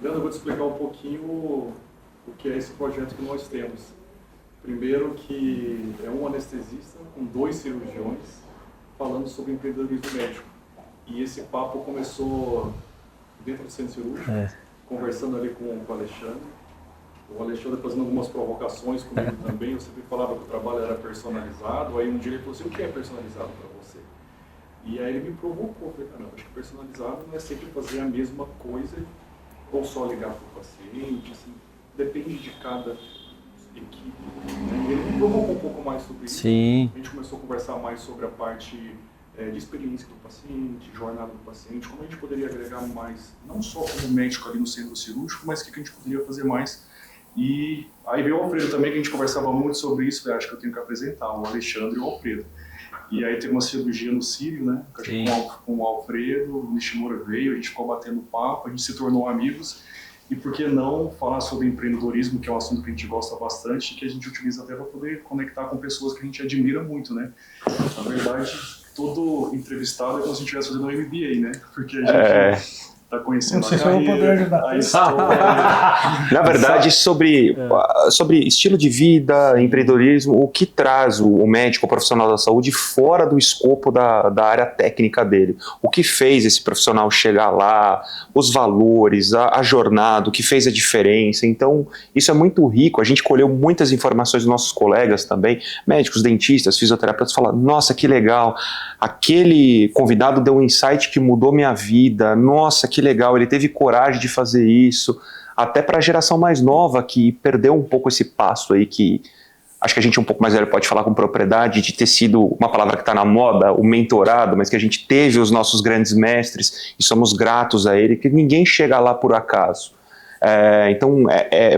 Leandro, eu vou te explicar um pouquinho o que é esse projeto que nós temos. Primeiro que é um anestesista com 2 cirurgiões falando sobre empreendedorismo médico. E esse papo começou dentro do centro cirúrgico, conversando ali com o Alexandre. O Alexandre fazendo algumas provocações comigo também. Eu sempre falava que o trabalho era personalizado. Aí um dia ele falou assim, o que é personalizado para você? E aí ele me provocou. Eu falei, caramba, acho que personalizado não é sempre fazer a mesma coisa ou só ligar para o paciente, assim, depende de cada equipe. Né? Ele me provocou um pouco mais sobre isso. Sim. A gente começou a conversar mais sobre a parte de experiência do paciente, jornada do paciente, como a gente poderia agregar mais, não só como médico ali no centro cirúrgico, mas o que a gente poderia fazer mais. E aí veio o Alfredo também, que a gente conversava muito sobre isso, eu acho que eu tenho que apresentar, o Alexandre e o Alfredo. E aí teve uma cirurgia no Sírio, né, com o Alfredo, o Nishimura veio, a gente ficou batendo papo, a gente se tornou amigos. E por que não falar sobre empreendedorismo, que é um assunto que a gente gosta bastante e que a gente utiliza até para poder conectar com pessoas que a gente admira muito, né? Na verdade, todo entrevistado é como se a gente estivesse fazendo um MBA, né? Porque a gente está conhecendo a carreira, a história. Na verdade, sobre estilo de vida, empreendedorismo, o que traz o médico, o profissional da saúde fora do escopo da área técnica dele. O que fez esse profissional chegar lá, os valores, a jornada, o que fez a diferença. Então, isso é muito rico. A gente colheu muitas informações dos nossos colegas também, médicos, dentistas, fisioterapeutas, falam, nossa, que legal, aquele convidado deu um insight que mudou minha vida, nossa, que legal, ele teve coragem de fazer isso, até para a geração mais nova que perdeu um pouco esse passo aí, que acho que a gente um pouco mais velho pode falar com propriedade, de ter sido uma palavra que está na moda, o mentorado, mas que a gente teve os nossos grandes mestres e somos gratos a ele, que ninguém chega lá por acaso. Então,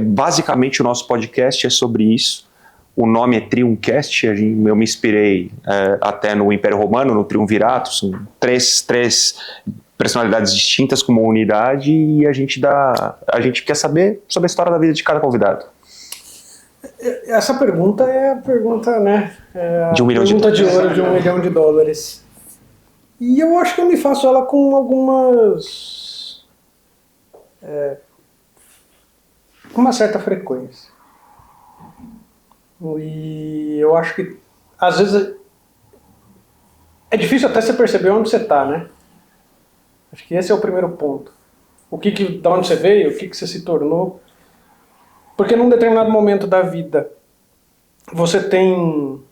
basicamente o nosso podcast é sobre isso. O nome é Triumcast, eu me inspirei até no Império Romano, no Triunvirato, são três personalidades distintas com uma unidade, e a gente quer saber sobre a história da vida de cada convidado. Essa pergunta é a pergunta, né? De $1 milhão de ouro, de $1 milhão. E eu acho que eu me faço ela com algumas... com uma certa frequência. E eu acho que, às vezes, é difícil até você perceber onde você está, né? Acho que esse é o primeiro ponto. Da onde você veio, o que você se tornou. Porque num determinado momento da vida, você tem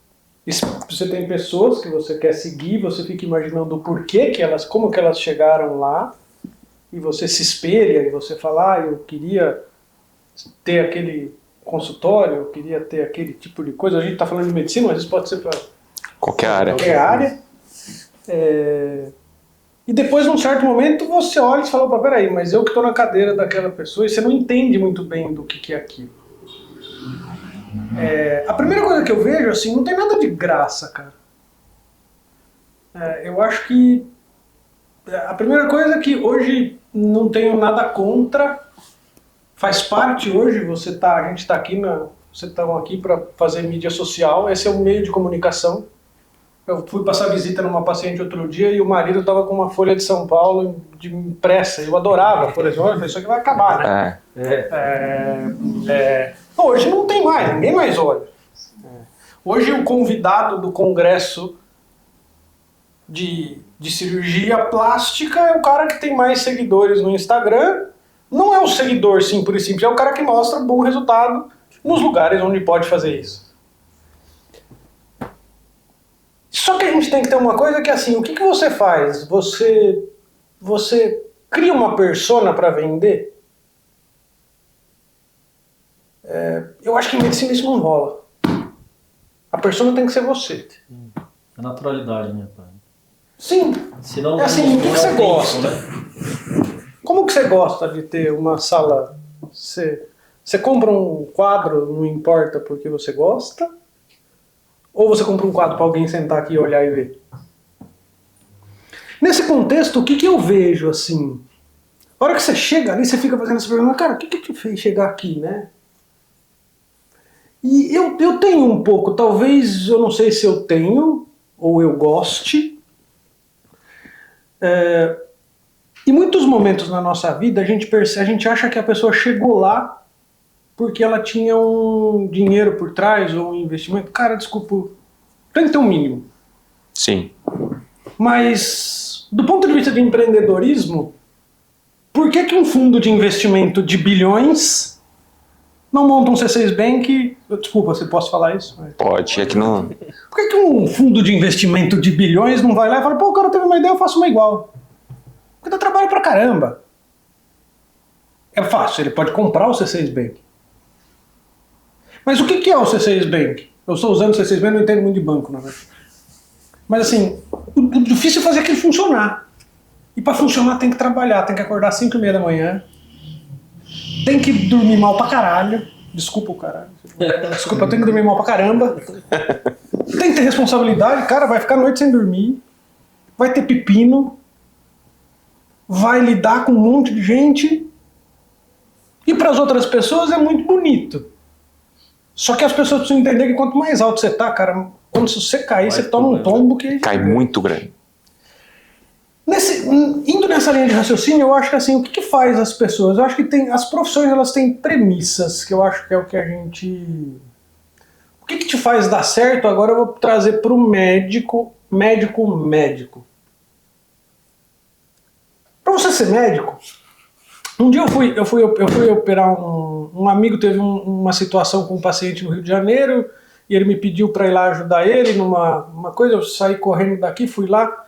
pessoas que você quer seguir, você fica imaginando o porquê como que elas chegaram lá, e você se espelha, e você fala, eu queria ter aquele consultório, eu queria ter aquele tipo de coisa. A gente está falando de medicina, mas isso pode ser para qualquer área. E depois, num certo momento, você olha e fala, peraí, mas eu que estou na cadeira daquela pessoa, e você não entende muito bem do que é aquilo. A primeira coisa que eu vejo, assim, não tem nada de graça, cara. Eu acho que a primeira coisa é que hoje não tenho nada contra, faz parte hoje, a gente está aqui, vocês estão aqui para fazer mídia social, esse é um meio de comunicação. Eu fui passar visita numa paciente outro dia e o marido estava com uma folha de São Paulo de impressa. Eu adorava, por exemplo, isso aqui vai acabar, né? Hoje não tem mais, ninguém mais olha. Hoje o convidado do congresso de cirurgia plástica é o cara que tem mais seguidores no Instagram. Não é o seguidor simples e simples, é o cara que mostra bom resultado nos lugares onde pode fazer isso. Só que a gente tem que ter uma coisa que é assim, o que você faz? Você cria uma persona para vender? Eu acho que em medicina isso não rola. A persona tem que ser você. A naturalidade, né, pai? Sim. Senão, é assim, o que você tempo, gosta? Né? Como que você gosta de ter uma sala? Você compra um quadro, não importa porque você gosta? Ou você compra um quadro para alguém sentar aqui, olhar e ver? Nesse contexto, o que eu vejo, assim? A hora que você chega ali, você fica fazendo essa pergunta, cara, o que te fez chegar aqui, né? E eu tenho um pouco, talvez, eu não sei se eu tenho, ou eu goste, Em muitos momentos na nossa vida, a gente acha que a pessoa chegou lá porque ela tinha um dinheiro por trás ou um investimento. Cara, desculpa, tem que ter um mínimo. Sim. Mas, do ponto de vista de empreendedorismo, por que um fundo de investimento de bilhões não monta um C6 Bank? Desculpa, você pode falar isso? Pode, é que não... Por que um fundo de investimento de bilhões não vai lá e fala, pô, o cara teve uma ideia, eu faço uma igual? Porque dá trabalho pra caramba. É fácil, ele pode comprar o C6 Bank. Mas o que é o C6 Bank? Eu estou usando o C6 Bank, não entendo muito de banco, na verdade. Mas assim, o difícil é fazer aquilo funcionar. E para funcionar tem que trabalhar, tem que acordar às 5h30 da manhã, tem que dormir mal pra caralho. Desculpa o caralho. Desculpa, eu tenho que dormir mal pra caramba. Tem que ter responsabilidade, cara, vai ficar a noite sem dormir, vai ter pepino, vai lidar com um monte de gente. E para as outras pessoas é muito bonito. Só que as pessoas precisam entender que quanto mais alto você tá, cara, quando você cair, você toma um tombo que... Cai muito grande. Indo nessa linha de raciocínio, eu acho que assim, o que faz as pessoas? Eu acho que as profissões, elas têm premissas, que eu acho que é o que a gente... O que te faz dar certo? Agora eu vou trazer para o médico. Para você ser médico, um dia eu fui operar um amigo, teve uma situação com um paciente no Rio de Janeiro, e ele me pediu para ir lá ajudar ele numa coisa, eu saí correndo daqui, fui lá,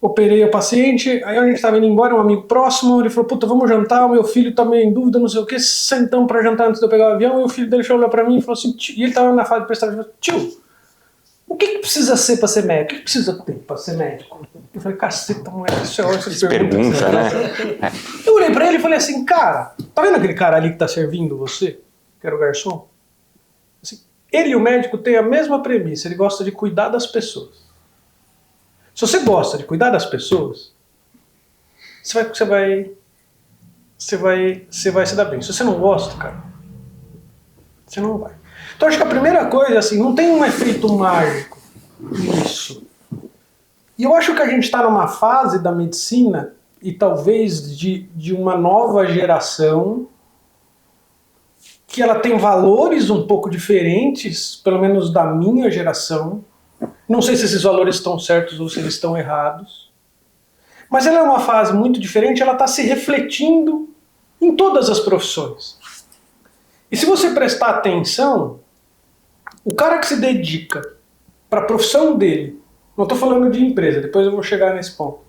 operei o paciente, aí a gente estava indo embora, um amigo próximo, ele falou, puta, vamos jantar, o meu filho tá meio em dúvida, não sei o que, sentamos para jantar antes de eu pegar o avião, e o filho dele olhou para mim e falou assim, e ele estava na fase de prestar, ele falou, tio, o que precisa ser para ser médico? O que precisa ter para ser médico? Eu falei, caceta, moleque, isso é hora de Pergunta, né? Eu olhei pra ele e falei assim, cara, tá vendo aquele cara ali que tá servindo você? Que era o garçom? Assim, ele e o médico têm a mesma premissa, ele gosta de cuidar das pessoas. Se você gosta de cuidar das pessoas, você vai se dar bem. Se você não gosta, cara, você não vai. Então acho que a primeira coisa, assim, não tem um efeito mágico nisso. E eu acho que a gente está numa fase da medicina, e talvez de uma nova geração, que ela tem valores um pouco diferentes, pelo menos da minha geração. Não sei se esses valores estão certos ou se eles estão errados. Mas ela é uma fase muito diferente, ela está se refletindo em todas as profissões. E se você prestar atenção, o cara que se dedica para a profissão dele, não estou falando de empresa, depois eu vou chegar nesse ponto.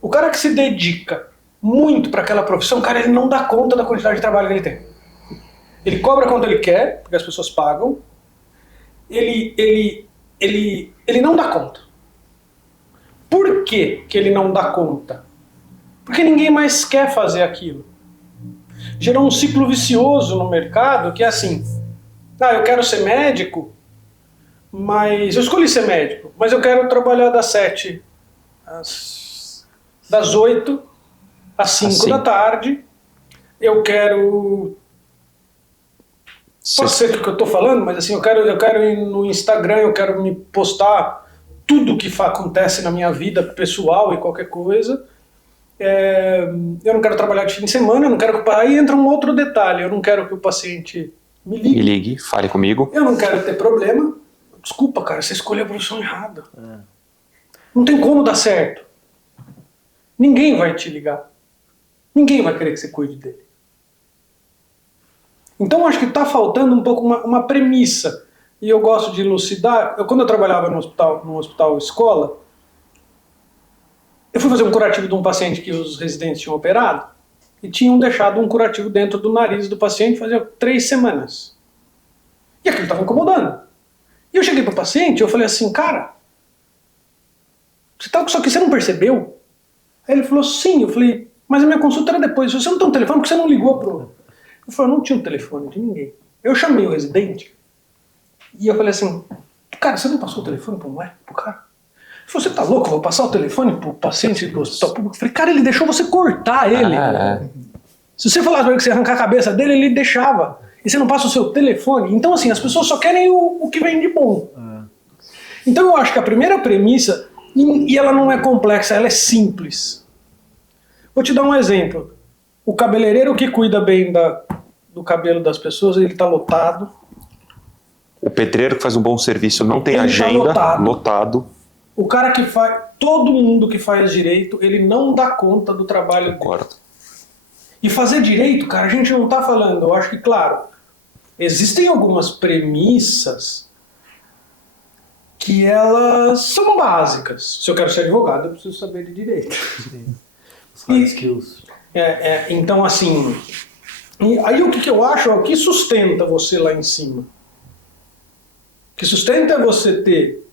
O cara que se dedica muito para aquela profissão, cara, ele não dá conta da quantidade de trabalho que ele tem. Ele cobra quanto ele quer, porque as pessoas pagam. Ele não dá conta. Por que ele não dá conta? Porque ninguém mais quer fazer aquilo. Gerou um ciclo vicioso no mercado que é assim, eu quero ser médico, mas eu escolhi ser médico, mas eu quero trabalhar das 8 às 5 da tarde, eu quero... Pode ser o que eu estou falando, mas assim, eu quero ir no Instagram, eu quero me postar tudo que acontece na minha vida pessoal e qualquer coisa. Eu não quero trabalhar de fim de semana, eu não quero que... Aí entra um outro detalhe, eu não quero que o paciente me ligue. Me ligue, fale comigo. Eu não quero ter problema. Desculpa, cara, você escolheu a profissão errada. Não tem como dar certo. Ninguém vai te ligar. Ninguém vai querer que você cuide dele. Então acho que está faltando um pouco uma premissa. E eu gosto de elucidar. Quando eu trabalhava no hospital escola, eu fui fazer um curativo de um paciente que os residentes tinham operado e tinham deixado um curativo dentro do nariz do paciente fazia 3 semanas. E aquilo estava incomodando. E eu cheguei para o paciente e eu falei assim, cara, você tá com isso aqui, você não percebeu? Aí ele falou, sim. Eu falei, mas a minha consulta era depois. Você não tem um telefone, porque você não ligou pro... Eu falei, não tinha um telefone de ninguém. Eu chamei o residente e eu falei assim, cara, você não passou o telefone pro cara? Ele falou, você tá louco? Eu vou passar o telefone pro paciente do hospital público? Eu falei, cara, ele deixou você cortar ele. Se você falasse pra ele que você ia arrancar a cabeça dele, ele deixava. E você não passa o seu telefone. Então, assim, as pessoas só querem o que vem de bom. Então, eu acho que a primeira premissa, e ela não é complexa, ela é simples. Vou te dar um exemplo. O cabeleireiro que cuida bem do cabelo das pessoas, ele está lotado. O pedreiro que faz um bom serviço não tem Ele tá agenda, lotado. O cara que faz... Todo mundo que faz direito, ele não dá conta do trabalho dele. Concordo. E fazer direito, cara, a gente não está falando. Eu acho que, claro, existem algumas premissas que elas são básicas. Se eu quero ser advogado, eu preciso saber de direito. Os hard skills. Então, assim... E aí o que eu acho é o que sustenta você lá em cima. O que sustenta é você ter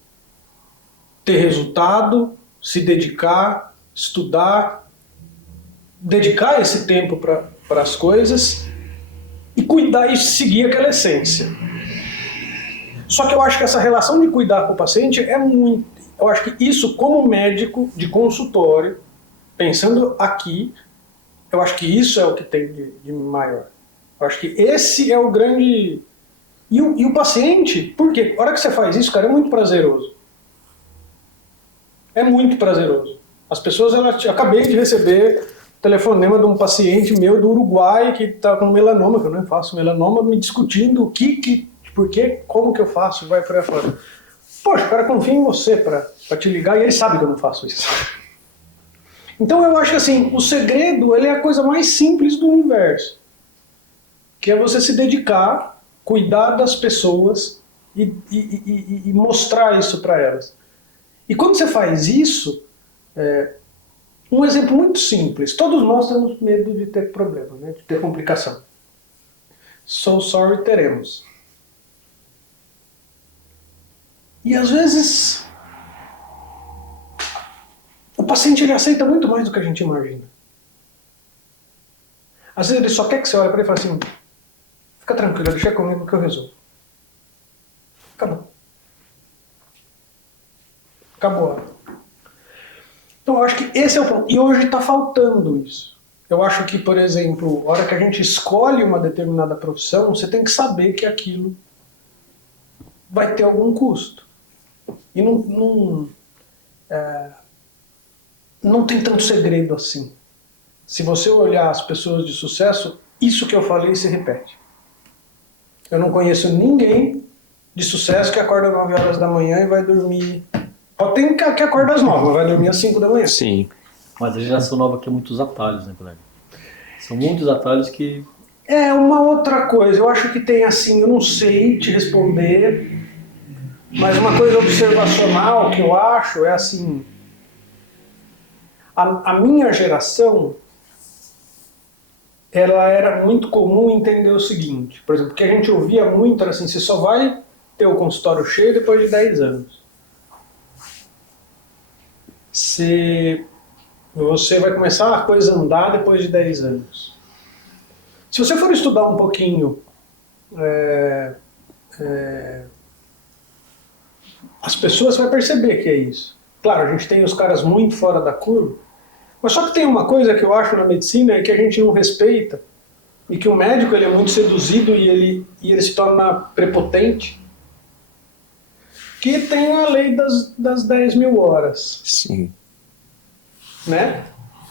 resultado, se dedicar, estudar, dedicar esse tempo para as coisas e cuidar e seguir aquela essência. Só que eu acho que essa relação de cuidar com o paciente é muito... Eu acho que isso, como médico de consultório, pensando aqui, eu acho que isso é o que tem de maior. Eu acho que esse é o grande... E o paciente, por quê? A hora que você faz isso, cara, é muito prazeroso. É muito prazeroso. As pessoas, eu acabei de receber telefonema de um paciente meu do Uruguai que está com melanoma, que eu não faço melanoma, me discutindo por que, como que eu faço, vai por aí fora. Poxa, o cara confia em você para te ligar e ele sabe que eu não faço isso. Então eu acho que assim, o segredo ele é a coisa mais simples do universo, que é você se dedicar, cuidar das pessoas e mostrar isso para elas. E quando você faz isso, um exemplo muito simples, todos nós temos medo de ter problema, né, de ter complicação. So sorry, teremos. E às vezes o paciente ele aceita muito mais do que a gente imagina. Às vezes ele só quer que você olhe para ele e fale assim, fica tranquilo, deixa comigo que eu resolvo. Acabou. Acabou. Então eu acho que esse é o ponto. E hoje está faltando isso. Eu acho que, por exemplo, a hora que a gente escolhe uma determinada profissão, você tem que saber que aquilo vai ter algum custo. E não tem tanto segredo assim. Se você olhar as pessoas de sucesso, isso que eu falei se repete. Eu não conheço ninguém de sucesso que acorda às 9 horas da manhã e vai dormir... Pode ter que acorda às 9, mas vai dormir às 5 da manhã. Sim. Mas a geração nova quer muitos atalhos, né, colega? São muitos atalhos que... É uma outra coisa. Eu acho que tem assim, eu não sei te responder, mas uma coisa observacional que eu acho é assim... A minha geração, ela era muito comum entender o seguinte, por exemplo, que a gente ouvia muito era assim, você só vai ter o consultório cheio depois de 10 anos. Você vai começar a coisa a andar depois de 10 anos. Se você for estudar um pouquinho as pessoas, você vai perceber que é isso. Claro, a gente tem os caras muito fora da curva, mas só que tem uma coisa que eu acho na medicina é que a gente não respeita e que o médico ele é muito seduzido e ele se torna prepotente, que tem a lei das 10 mil horas. Sim. Né?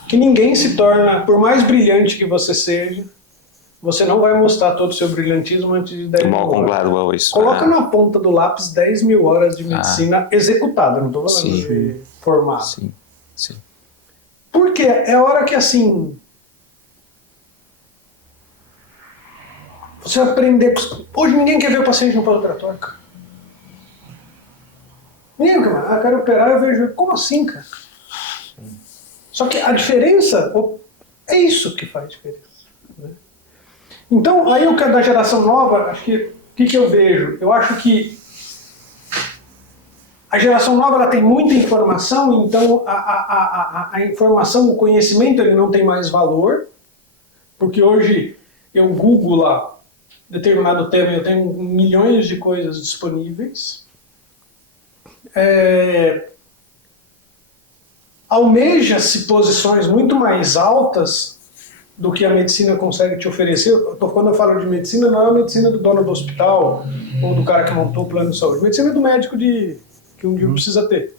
Que ninguém se torna, por mais brilhante que você seja, você não vai mostrar todo o seu brilhantismo antes de 10 mil Malcolm horas. Gladwell, isso. Coloca na ponta do lápis 10 mil horas de medicina executada, não estou falando de formado. Sim, sim. Porque é a hora que assim... Você vai aprender... Hoje ninguém quer ver o paciente no pós-operatório, cara. Ninguém quer, quero operar, eu vejo... Como assim, cara? Só que a diferença é isso que faz diferença. Né? Então, aí o que é da geração nova, acho que o que eu vejo? Eu acho que a geração nova ela tem muita informação, então a informação, o conhecimento ele não tem mais valor, porque hoje eu googlo lá determinado tema e eu tenho milhões de coisas disponíveis. Almeja-se posições muito mais altas do que a medicina consegue te oferecer. Quando eu falo de medicina, não é a medicina do dono do hospital ou do cara que montou o plano de saúde. A medicina é do médico que um dia precisa ter.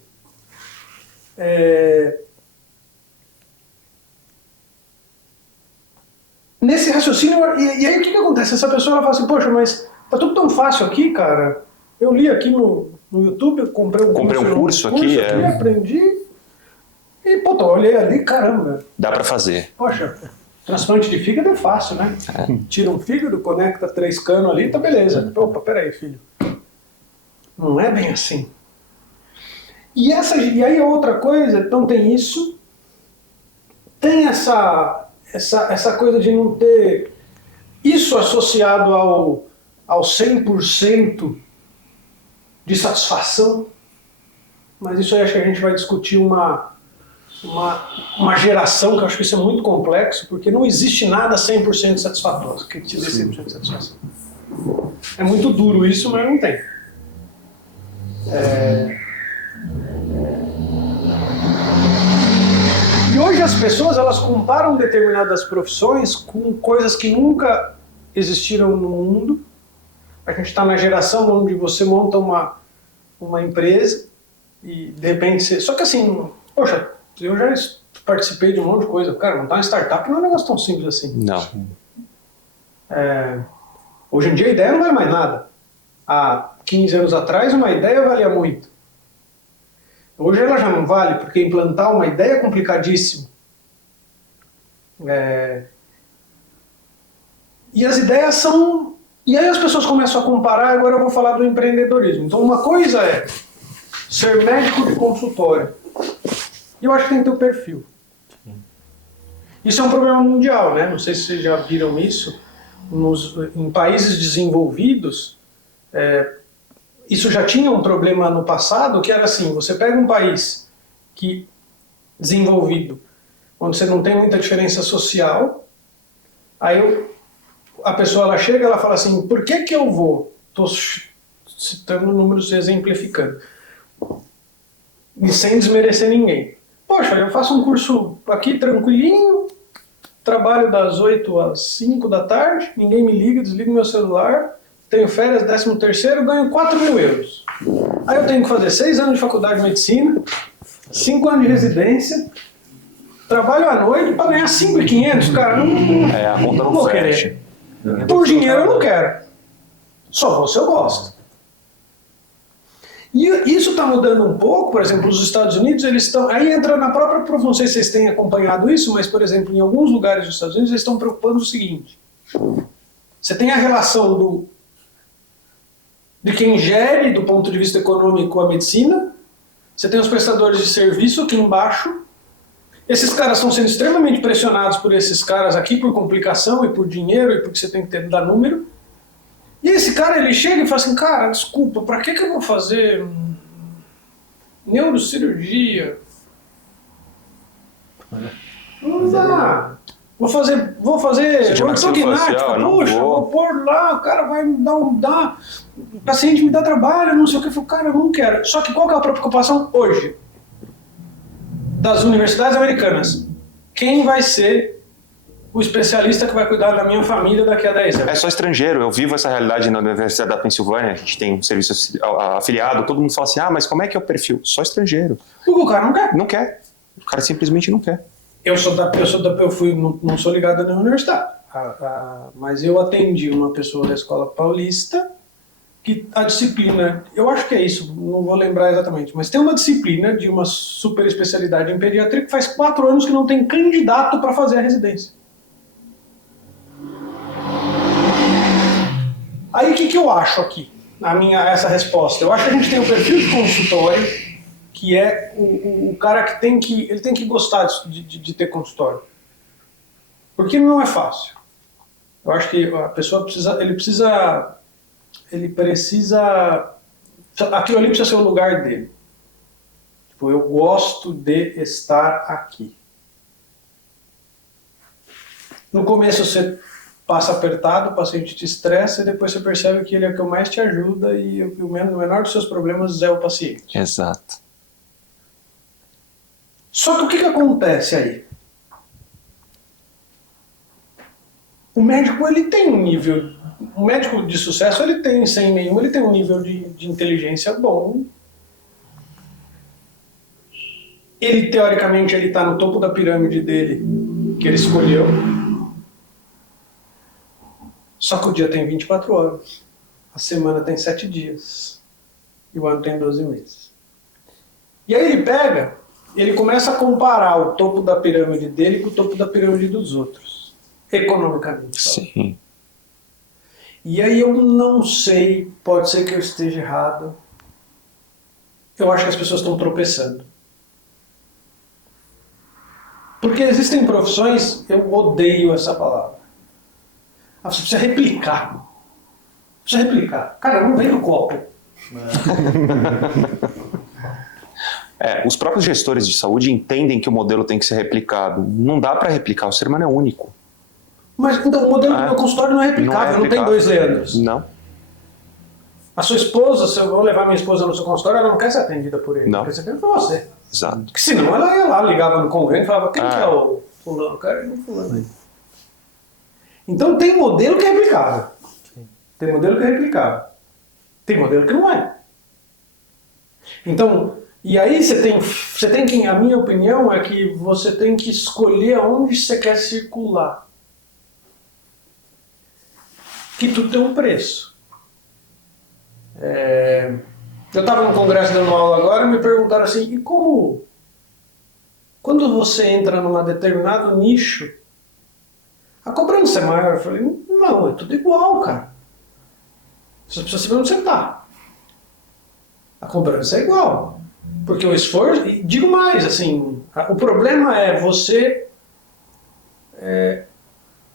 nesse raciocínio, e aí o que acontece? Essa pessoa ela fala assim, poxa, mas tá tudo tão fácil aqui, cara. Eu li aqui no YouTube, eu comprei um curso aqui, aprendi. E, pô, eu olhei ali, caramba. Dá para fazer. Poxa, transplante de fígado é fácil, né? Tira um fígado, conecta 3 canos ali, tá beleza. Opa, peraí, filho. Não é bem assim. E aí outra coisa, então tem isso, tem essa coisa de não ter isso associado ao 100% de satisfação, mas isso aí acho que a gente vai discutir uma geração, que eu acho que isso é muito complexo, porque não existe nada 100% satisfatório, que te dê 100% de satisfação. É muito duro isso, mas não tem. E hoje as pessoas elas comparam determinadas profissões com coisas que nunca existiram no mundo. A gente está na geração onde você monta uma empresa e de repente você... Só que assim, poxa, eu já participei de um monte de coisa. Cara, montar uma startup não é um negócio tão simples assim. Não. Hoje em dia a ideia não vale mais nada. Há 15 anos atrás uma ideia valia muito. Hoje ela já não vale, porque implantar uma ideia é complicadíssimo. E as ideias são... E aí as pessoas começam a comparar, agora eu vou falar do empreendedorismo. Então uma coisa é ser médico de consultório. E eu acho que tem que ter o perfil. Isso é um problema mundial, né? Não sei se vocês já viram isso. Em países desenvolvidos, isso já tinha um problema no passado, que era assim, você pega um país desenvolvido, onde você não tem muita diferença social, aí a pessoa ela chega e ela fala assim, por que eu vou? Estou citando números exemplificando. E sem desmerecer ninguém. Poxa, eu faço um curso aqui tranquilinho, trabalho das 8 às 5 da tarde, ninguém me liga, desligo meu celular, tenho férias, 13º, ganho 4 mil euros. Aí eu tenho que fazer 6 anos de faculdade de medicina, 5 anos de residência, trabalho à noite para ganhar 5.500, cara, A conta não vou fecha. querer. Por dinheiro eu não quero. Só vou se eu gosto. E isso está mudando um pouco, por exemplo, os Estados Unidos, eles estão... Aí entra na própria profissão, não sei se vocês têm acompanhado isso, mas, por exemplo, em alguns lugares dos Estados Unidos, eles estão preocupando o seguinte. Você tem a relação de quem gere, do ponto de vista econômico, a medicina. Você tem os prestadores de serviço aqui embaixo. Esses caras estão sendo extremamente pressionados por esses caras aqui, por complicação e por dinheiro, e porque você tem que dar número. E esse cara, ele chega e fala assim, cara, desculpa, pra que eu vou fazer neurocirurgia? Não dá. Vou fazer ortognática, puxa, vou pôr lá, o cara vai me dar, o paciente me dá trabalho, não sei o que, eu falo, cara, eu não quero. Só que qual que é a preocupação hoje das universidades americanas? Quem vai ser o especialista que vai cuidar da minha família daqui a 10 anos? É só estrangeiro. Eu vivo essa realidade na Universidade da Pensilvânia. A gente tem um serviço afiliado. Todo mundo fala assim, mas como é que é o perfil? Só estrangeiro. Porque o cara não quer. Não quer. O cara simplesmente não quer. Eu não sou ligado a nenhuma universidade. Mas eu atendi uma pessoa da Escola Paulista que a disciplina, eu acho que é isso, não vou lembrar exatamente, mas tem uma disciplina de uma super especialidade em pediatria que faz 4 anos que não tem candidato para fazer a residência. Aí o que eu acho aqui, essa resposta? Eu acho que a gente tem um perfil de consultório, que é o cara que ele tem que gostar de ter consultório. Porque não é fácil. Eu acho que a pessoa precisa, aquilo ali precisa ser o lugar dele. Tipo, eu gosto de estar aqui. No começo você passa apertado, o paciente te estressa e depois você percebe que ele é o que mais te ajuda e o menor dos seus problemas é o paciente. Exato. Só que o que acontece aí? O médico, ele tem um nível... O médico de sucesso, ele tem, sem nenhum, ele tem um nível de inteligência bom. Ele, teoricamente, ele está no topo da pirâmide dele, que ele escolheu. Só que o dia tem 24 horas, a semana tem 7 dias e o ano tem 12 meses. E aí ele começa a comparar o topo da pirâmide dele com o topo da pirâmide dos outros, economicamente falando. Sim. E aí eu não sei, pode ser que eu esteja errado, eu acho que as pessoas estão tropeçando. Porque existem profissões, eu odeio essa palavra. Você precisa replicar. Precisa replicar. Cara, não vem no copo. Os próprios gestores de saúde entendem que o modelo tem que ser replicado. Não dá para replicar, o ser humano é único. Mas então o modelo do meu consultório não é replicável, não tem 2 Leandros. Não. A sua esposa, se eu vou levar minha esposa no seu consultório, ela não quer ser atendida por ele, Não. ela quer ser atendida por você. Exato. Porque senão ela ia lá, ligava no convênio e falava, quem que é o fulano? O cara é o fulano aí. Então tem modelo que é replicável. Tem modelo que é replicável. Tem modelo que não é. Então, e aí você tem que, a minha opinião é que você tem que escolher aonde você quer circular. Que tudo tem um preço. Eu estava num congresso dando aula agora e me perguntaram assim, e como, quando você entra num determinado nicho, a cobrança é maior? Eu falei, não, é tudo igual, cara. Você precisa saber onde você está. A cobrança é igual. Porque o esforço, e digo mais, assim, o problema é você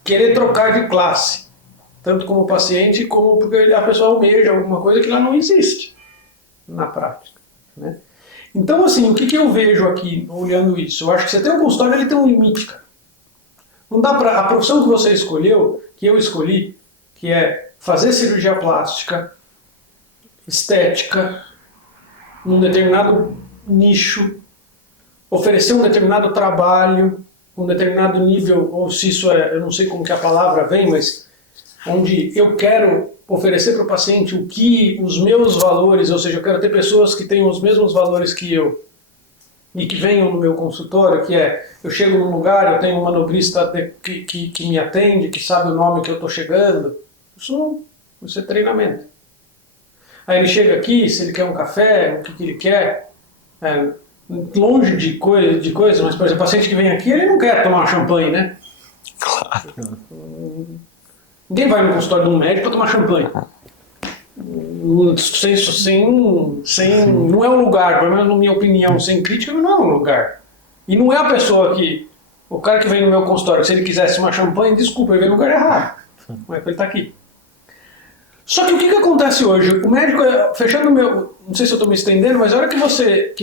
querer trocar de classe. Tanto como paciente, como porque a pessoa almeja alguma coisa que lá não existe na prática. Né? Então, assim, o que eu vejo aqui, olhando isso? Eu acho que você tem um consultório, ele tem um limite, cara. Não dá pra... A profissão que você escolheu, que eu escolhi, que é fazer cirurgia plástica, estética, num determinado nicho, oferecer um determinado trabalho, um determinado nível, ou se isso é, eu não sei como que a palavra vem, mas onde eu quero oferecer para o paciente o que os meus valores, ou seja, eu quero ter pessoas que tenham os mesmos valores que eu e que venham no meu consultório, que é, eu chego num lugar, eu tenho um manobrista que me atende, que sabe o nome que eu estou chegando. Isso é treinamento. Aí ele chega aqui, se ele quer um café, o que ele quer, longe de coisa, mas, por exemplo, o paciente que vem aqui, ele não quer tomar champanhe, né? Claro. Ninguém vai no consultório de um médico para tomar champanhe. Não é um lugar, pelo menos na minha opinião, sem crítica, não é um lugar. E não é a pessoa que... O cara que vem no meu consultório, se ele quisesse tomar champanhe, desculpa, ele vem no lugar errado. Não é para ele estar aqui. Só que o que acontece hoje? O médico, fechando o meu... Não sei se eu estou me estendendo, mas a hora que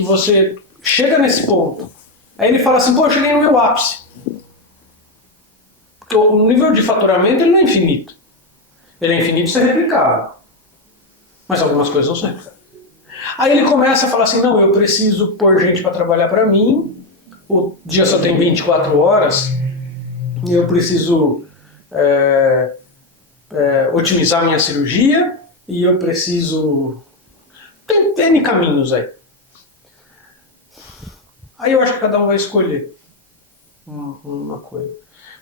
você chega nesse ponto, aí ele fala assim, pô, eu cheguei no meu ápice. Porque o nível de faturamento ele não é infinito. Ele é infinito se é replicável. Mas algumas coisas não são replicáveis. Aí ele começa a falar assim, não, eu preciso pôr gente para trabalhar para mim, o dia só tem 24 horas, e eu preciso otimizar minha cirurgia, e eu preciso... Tem N caminhos aí. Aí eu acho que cada um vai escolher uma coisa.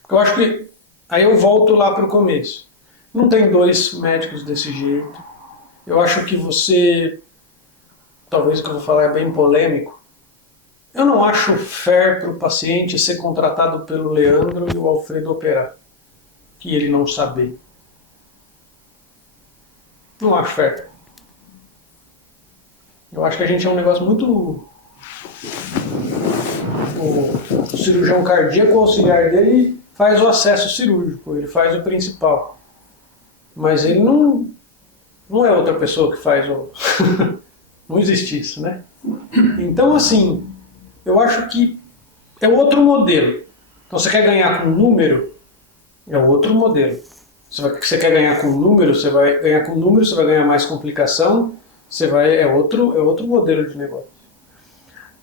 Porque eu acho que... Aí eu volto lá para o começo. Não tem 2 médicos desse jeito. Eu acho que você... Talvez o que eu vou falar é bem polêmico. Eu não acho fair para o paciente ser contratado pelo Leandro e o Alfredo operar. Que ele não saber. Não acho fair. Eu acho que a gente é um negócio muito... O cirurgião cardíaco, o auxiliar dele, faz o acesso cirúrgico, ele faz o principal. Mas ele não é outra pessoa que faz o... Não existe isso, né? Então, assim, eu acho que é outro modelo. Então, você quer ganhar com número, é outro modelo. Você quer ganhar com número, você vai ganhar com número, você vai ganhar mais complicação, é outro modelo de negócio.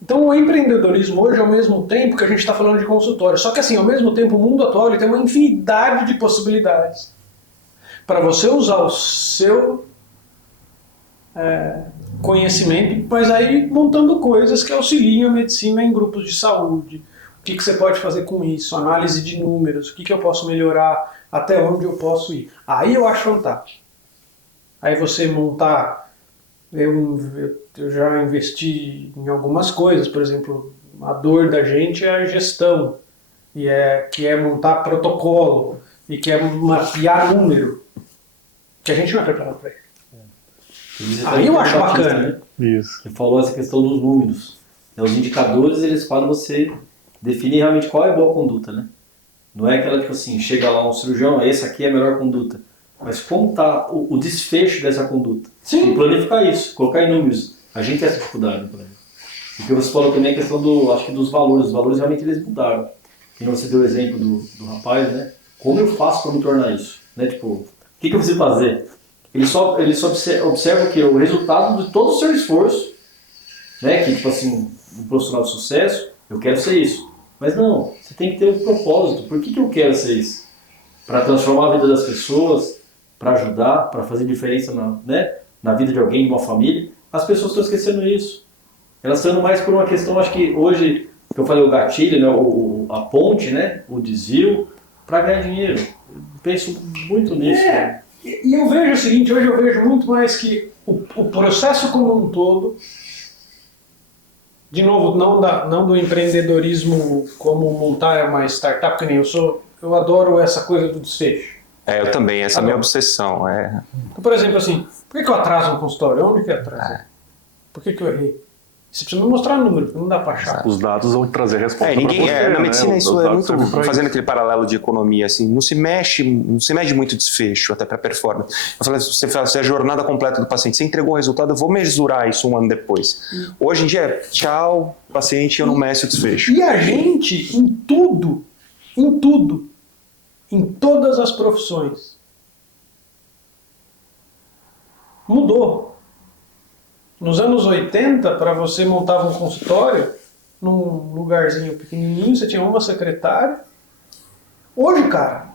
Então o empreendedorismo hoje, ao mesmo tempo que a gente está falando de consultório, só que assim, ao mesmo tempo o mundo atual ele tem uma infinidade de possibilidades para você usar o seu conhecimento, mas aí montando coisas que auxiliam a medicina em grupos de saúde, O que você pode fazer com isso? Análise de números, o que eu posso melhorar, até onde eu posso ir. Aí eu acho fantástico. Aí você montar... Eu já investi em algumas coisas, por exemplo, a dor da gente é a gestão, que é montar protocolo, e que é mapear número, que a gente não é preparado para isso. Aí eu acho bacana. Né? Isso. Que falou essa questão dos números. Os indicadores, eles fazem você definir realmente qual é a boa conduta, né? Não é aquela, tipo assim, chega lá um cirurgião, esse aqui é a melhor conduta. Mas como está o desfecho dessa conduta? Sim. E planificar isso, colocar em números. A gente tem essa dificuldade, por exemplo. Porque você falou também a questão acho que dos valores. Os valores realmente eles mudaram. E você deu o exemplo do rapaz, né? Como eu faço para me tornar isso? Né? Tipo, o que eu preciso fazer? Ele só observa que o resultado de todo o seu esforço, né? Que, tipo assim, um profissional de sucesso, eu quero ser isso. Mas não, você tem que ter um propósito. Por que eu quero ser isso? Para transformar a vida das pessoas, para ajudar, para fazer diferença na vida de alguém, de uma família. As pessoas estão esquecendo isso. Elas estão indo mais por uma questão, acho que hoje, que eu falei, o gatilho, né? A ponte, né? O desvio, para ganhar dinheiro. Eu penso muito nisso. Né? E eu vejo o seguinte, hoje eu vejo muito mais que o processo como um todo, de novo, não do empreendedorismo como montar uma startup, que nem eu adoro essa coisa do desfecho. Eu também, essa é a minha obsessão. Então, por exemplo, assim, por que eu atraso um consultório? Onde que eu atraso? Por que eu errei? Você precisa me mostrar número, não dá para achar. Os dados vão trazer resposta. Na medicina né? isso é muito, fazendo aquele paralelo de economia, assim, não se mede muito desfecho, até para performance. Eu falei, você faz a jornada completa do paciente, você entregou o resultado, eu vou mesurar isso um ano depois. Hoje em dia, tchau, paciente, eu não meço o desfecho. E a gente, em tudo, em todas as profissões, mudou. Nos anos 80, para você montar um consultório, num lugarzinho pequenininho, você tinha uma secretária. Hoje, cara,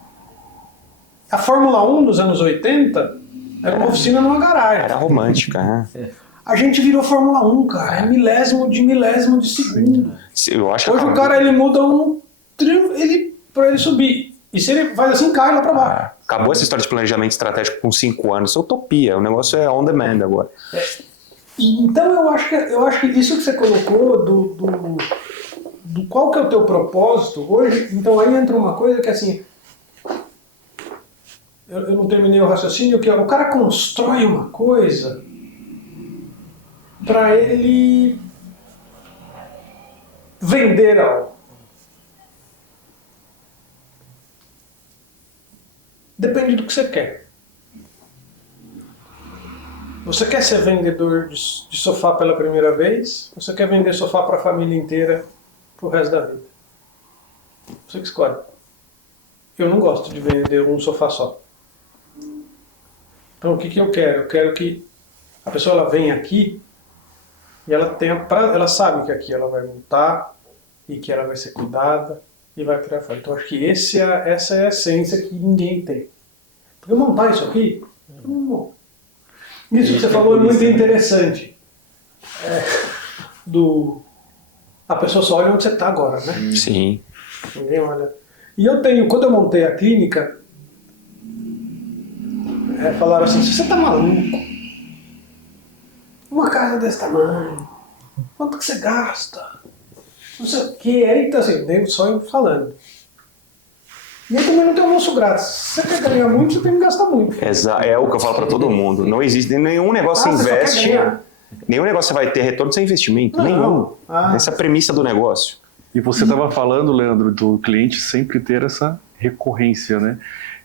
a Fórmula 1 dos anos 80 era uma oficina numa garagem. Era romântica, né? A gente virou Fórmula 1, cara. É milésimo de segundo. Eu acho Hoje o cara, ele muda pra ele subir. E se ele faz assim, cai lá pra baixo. Acabou essa história de planejamento estratégico com 5 anos. Isso é utopia. O negócio é on demand agora. Então eu acho que isso que você colocou do qual que é o teu propósito hoje, então aí entra uma coisa que assim, eu não terminei o raciocínio, que o cara constrói uma coisa para ele vender algo. Depende do que você quer. Você quer ser vendedor de sofá pela primeira vez? Ou você quer vender sofá para a família inteira pro resto da vida? Você que escolhe. Eu não gosto de vender um sofá só. Então o que eu quero? Eu quero que a pessoa ela venha aqui e ela sabe que aqui ela vai montar e que ela vai ser cuidada e vai por aí fora. Então acho que essa é a essência que ninguém tem. Porque montar isso aqui, isso que você falou é muito interessante. A pessoa só olha onde você está agora, né? Sim. Ninguém olha. E quando eu montei a clínica, falaram assim, você está maluco? Uma casa desse tamanho, quanto que você gasta? Não sei o que. Aí tá assim, nem só eu falando. E aí também não tem almoço grátis. Se você quer ganhar muito, você tem que gastar muito. É o que eu falo para todo mundo. Não existe nenhum negócio que investe. Nenhum negócio vai ter retorno sem investimento. Nenhum. Essa é a premissa do negócio. E você estava falando, Leandro, do cliente sempre ter essa recorrência, né?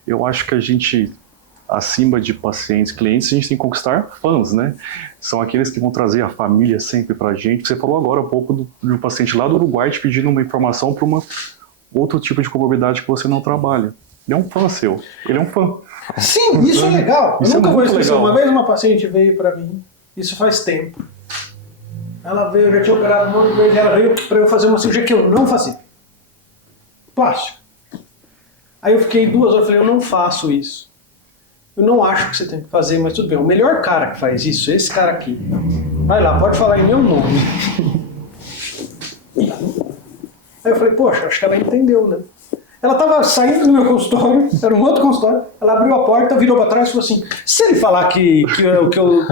Eu acho que a gente, acima de pacientes, clientes, a gente tem que conquistar fãs, né? São aqueles que vão trazer a família sempre pra gente. Você falou agora um pouco do paciente lá do Uruguai te pedindo uma informação para outro tipo de comorbidade que você não trabalha. Ele é um fã seu. Ele é um fã. Sim, isso é legal. Isso eu nunca vou esquecer. legal. Uma vez uma paciente veio pra mim, isso faz tempo. Ela veio, eu já tinha operado um monte de vezes, ela veio pra eu fazer uma cirurgia que eu não fazia. Plástico. Aí eu fiquei 2 horas, eu falei, eu não faço isso. Eu não acho que você tem que fazer, mas tudo bem. O melhor cara que faz isso é esse cara aqui. Vai lá, pode falar em meu nome. Aí eu falei, poxa, acho que ela entendeu, né? Ela estava saindo do meu consultório, era um outro consultório, ela abriu a porta, virou para trás e falou assim, se ele falar que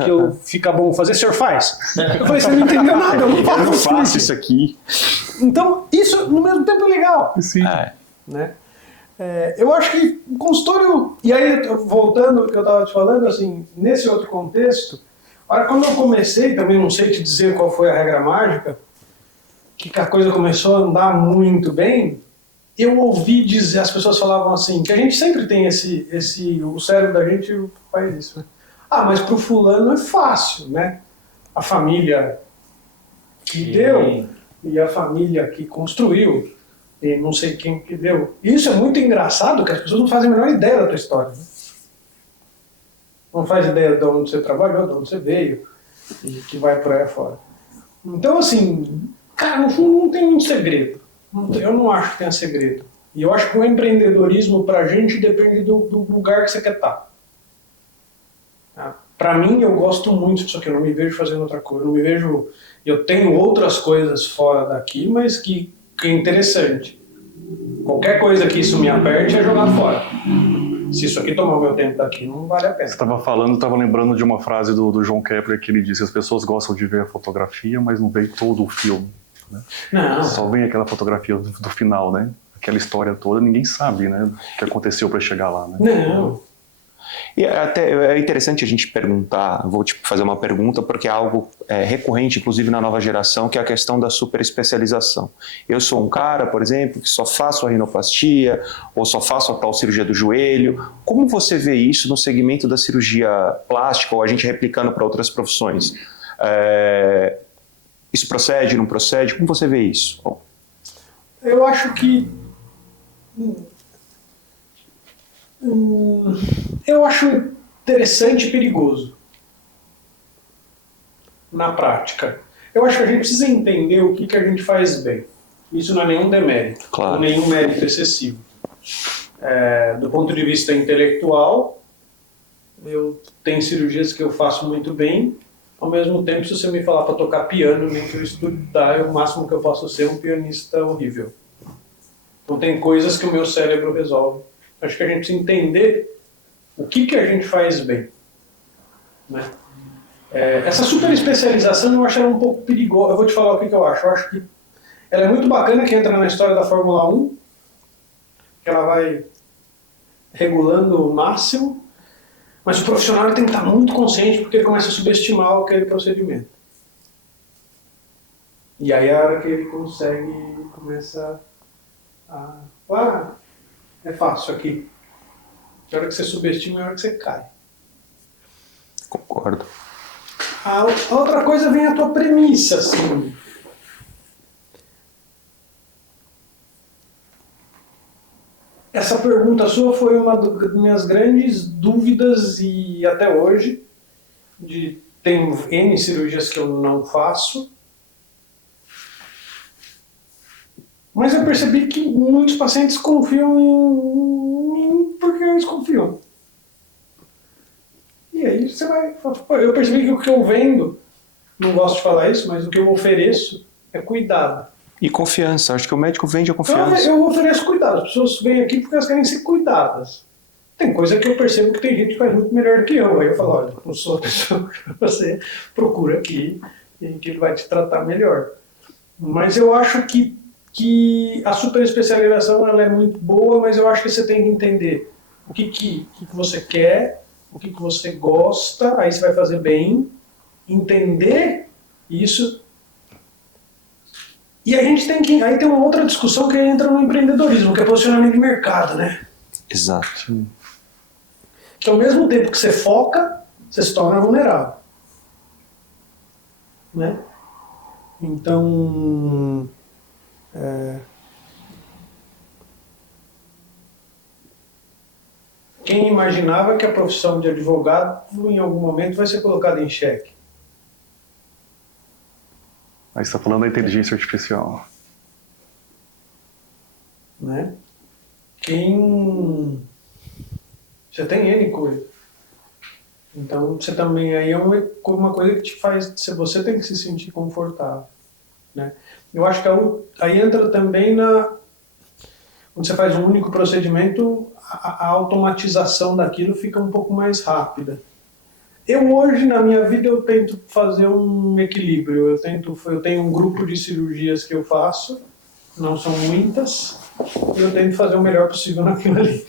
eu fica bom fazer, o senhor faz? Eu falei, você não entendeu nada, eu não faço, Eu não faço isso aqui. Então, isso no mesmo tempo é legal. Sim. Né? Eu acho que o consultório, e aí voltando ao que eu estava te falando, assim, nesse outro contexto, quando eu comecei, também não sei te dizer qual foi a regra mágica, que a coisa começou a andar muito bem, eu ouvi dizer, as pessoas falavam assim, que a gente sempre tem o cérebro da gente faz isso, né? Ah, mas pro fulano é fácil, né? A família que deu e a família que construiu, e não sei quem que deu. E isso é muito engraçado, que as pessoas não fazem a menor ideia da tua história, né? Não faz ideia de onde você trabalhou, de onde você veio, e que vai por aí fora. Então, assim, cara, no fundo não tem muito segredo. Eu não acho que tenha segredo. E eu acho que o empreendedorismo pra gente depende do lugar que você quer estar. Pra mim, eu gosto muito disso aqui. Eu não me vejo fazendo outra coisa. Eu não me vejo... Eu tenho outras coisas fora daqui, mas que é interessante. Qualquer coisa que isso me aperte é jogar fora. Se isso aqui tomar meu tempo daqui, não vale a pena. Você estava falando, estava lembrando de uma frase do João Kepler que ele disse: as pessoas gostam de ver a fotografia, mas não veem todo o filme. Né? Não. Só vem aquela fotografia do final, né? Aquela história toda, ninguém sabe, né? O que aconteceu para chegar lá, né? Não. E até é interessante a gente perguntar, vou fazer uma pergunta, porque é algo recorrente, inclusive na nova geração, que é a questão da superespecialização. Eu sou um cara, por exemplo, que só faço a rinoplastia, ou só faço a tal cirurgia do joelho. Como você vê isso no segmento da cirurgia plástica, ou a gente replicando para outras profissões? Isso procede, não procede? Como você vê isso? Eu acho que... eu acho interessante e perigoso na prática. Eu acho que a gente precisa entender o que a gente faz bem. Isso não é nenhum demérito, Claro. ou nenhum mérito excessivo. Do ponto de vista intelectual, eu tenho cirurgias que eu faço muito bem. Ao mesmo tempo, se você me falar para tocar piano, nem que eu estudar, o máximo que eu posso ser é um pianista horrível. Então tem coisas que o meu cérebro resolve. Acho que a gente precisa entender o que a gente faz bem. Né? Essa super especialização eu acho ela um pouco perigosa. Eu vou te falar o que eu acho. Eu acho que ela é muito bacana, que entra na história da Fórmula 1, que ela vai regulando o máximo, mas o profissional tem que estar muito consciente, porque ele começa a subestimar aquele procedimento. E aí a hora que ele começa a... é fácil aqui. A hora que você subestima é a hora que você cai. Concordo. A outra coisa vem a tua premissa, assim. Essa pergunta sua foi uma das minhas grandes dúvidas, e até hoje, tem N cirurgias que eu não faço, mas eu percebi que muitos pacientes confiam em mim porque eles confiam. E aí você vai... Eu percebi que o que eu vendo, não gosto de falar isso, mas o que eu ofereço é cuidado. E confiança. Acho que o médico vende a confiança. Eu ofereço cuidado. As pessoas vêm aqui porque elas querem ser cuidadas. Tem coisa que eu percebo que tem gente que faz muito melhor do que eu. Aí eu falo, olha, não sou a pessoa que você procura aqui e que ele vai te tratar melhor. Mas eu acho que a superespecialização ela é muito boa, mas eu acho que você tem que entender o que você quer, o que você gosta, aí você vai fazer bem, entender isso. E a gente tem que... Aí tem uma outra discussão que entra no empreendedorismo, que é posicionamento de mercado, né? Exato. Que ao mesmo tempo que você foca, você se torna vulnerável. Né? Então... Quem imaginava que a profissão de advogado em algum momento vai ser colocada em xeque? Aí você está falando da inteligência artificial. Né? Você tem N coisa. Então você também aí é uma coisa que te faz... Você tem que se sentir confortável. Né? Eu acho que aí entra também quando você faz um único procedimento, a automatização daquilo fica um pouco mais rápida. Eu hoje, na minha vida, eu tento fazer um equilíbrio. Eu tenho um grupo de cirurgias que eu faço, não são muitas, e eu tento fazer o melhor possível naquilo ali.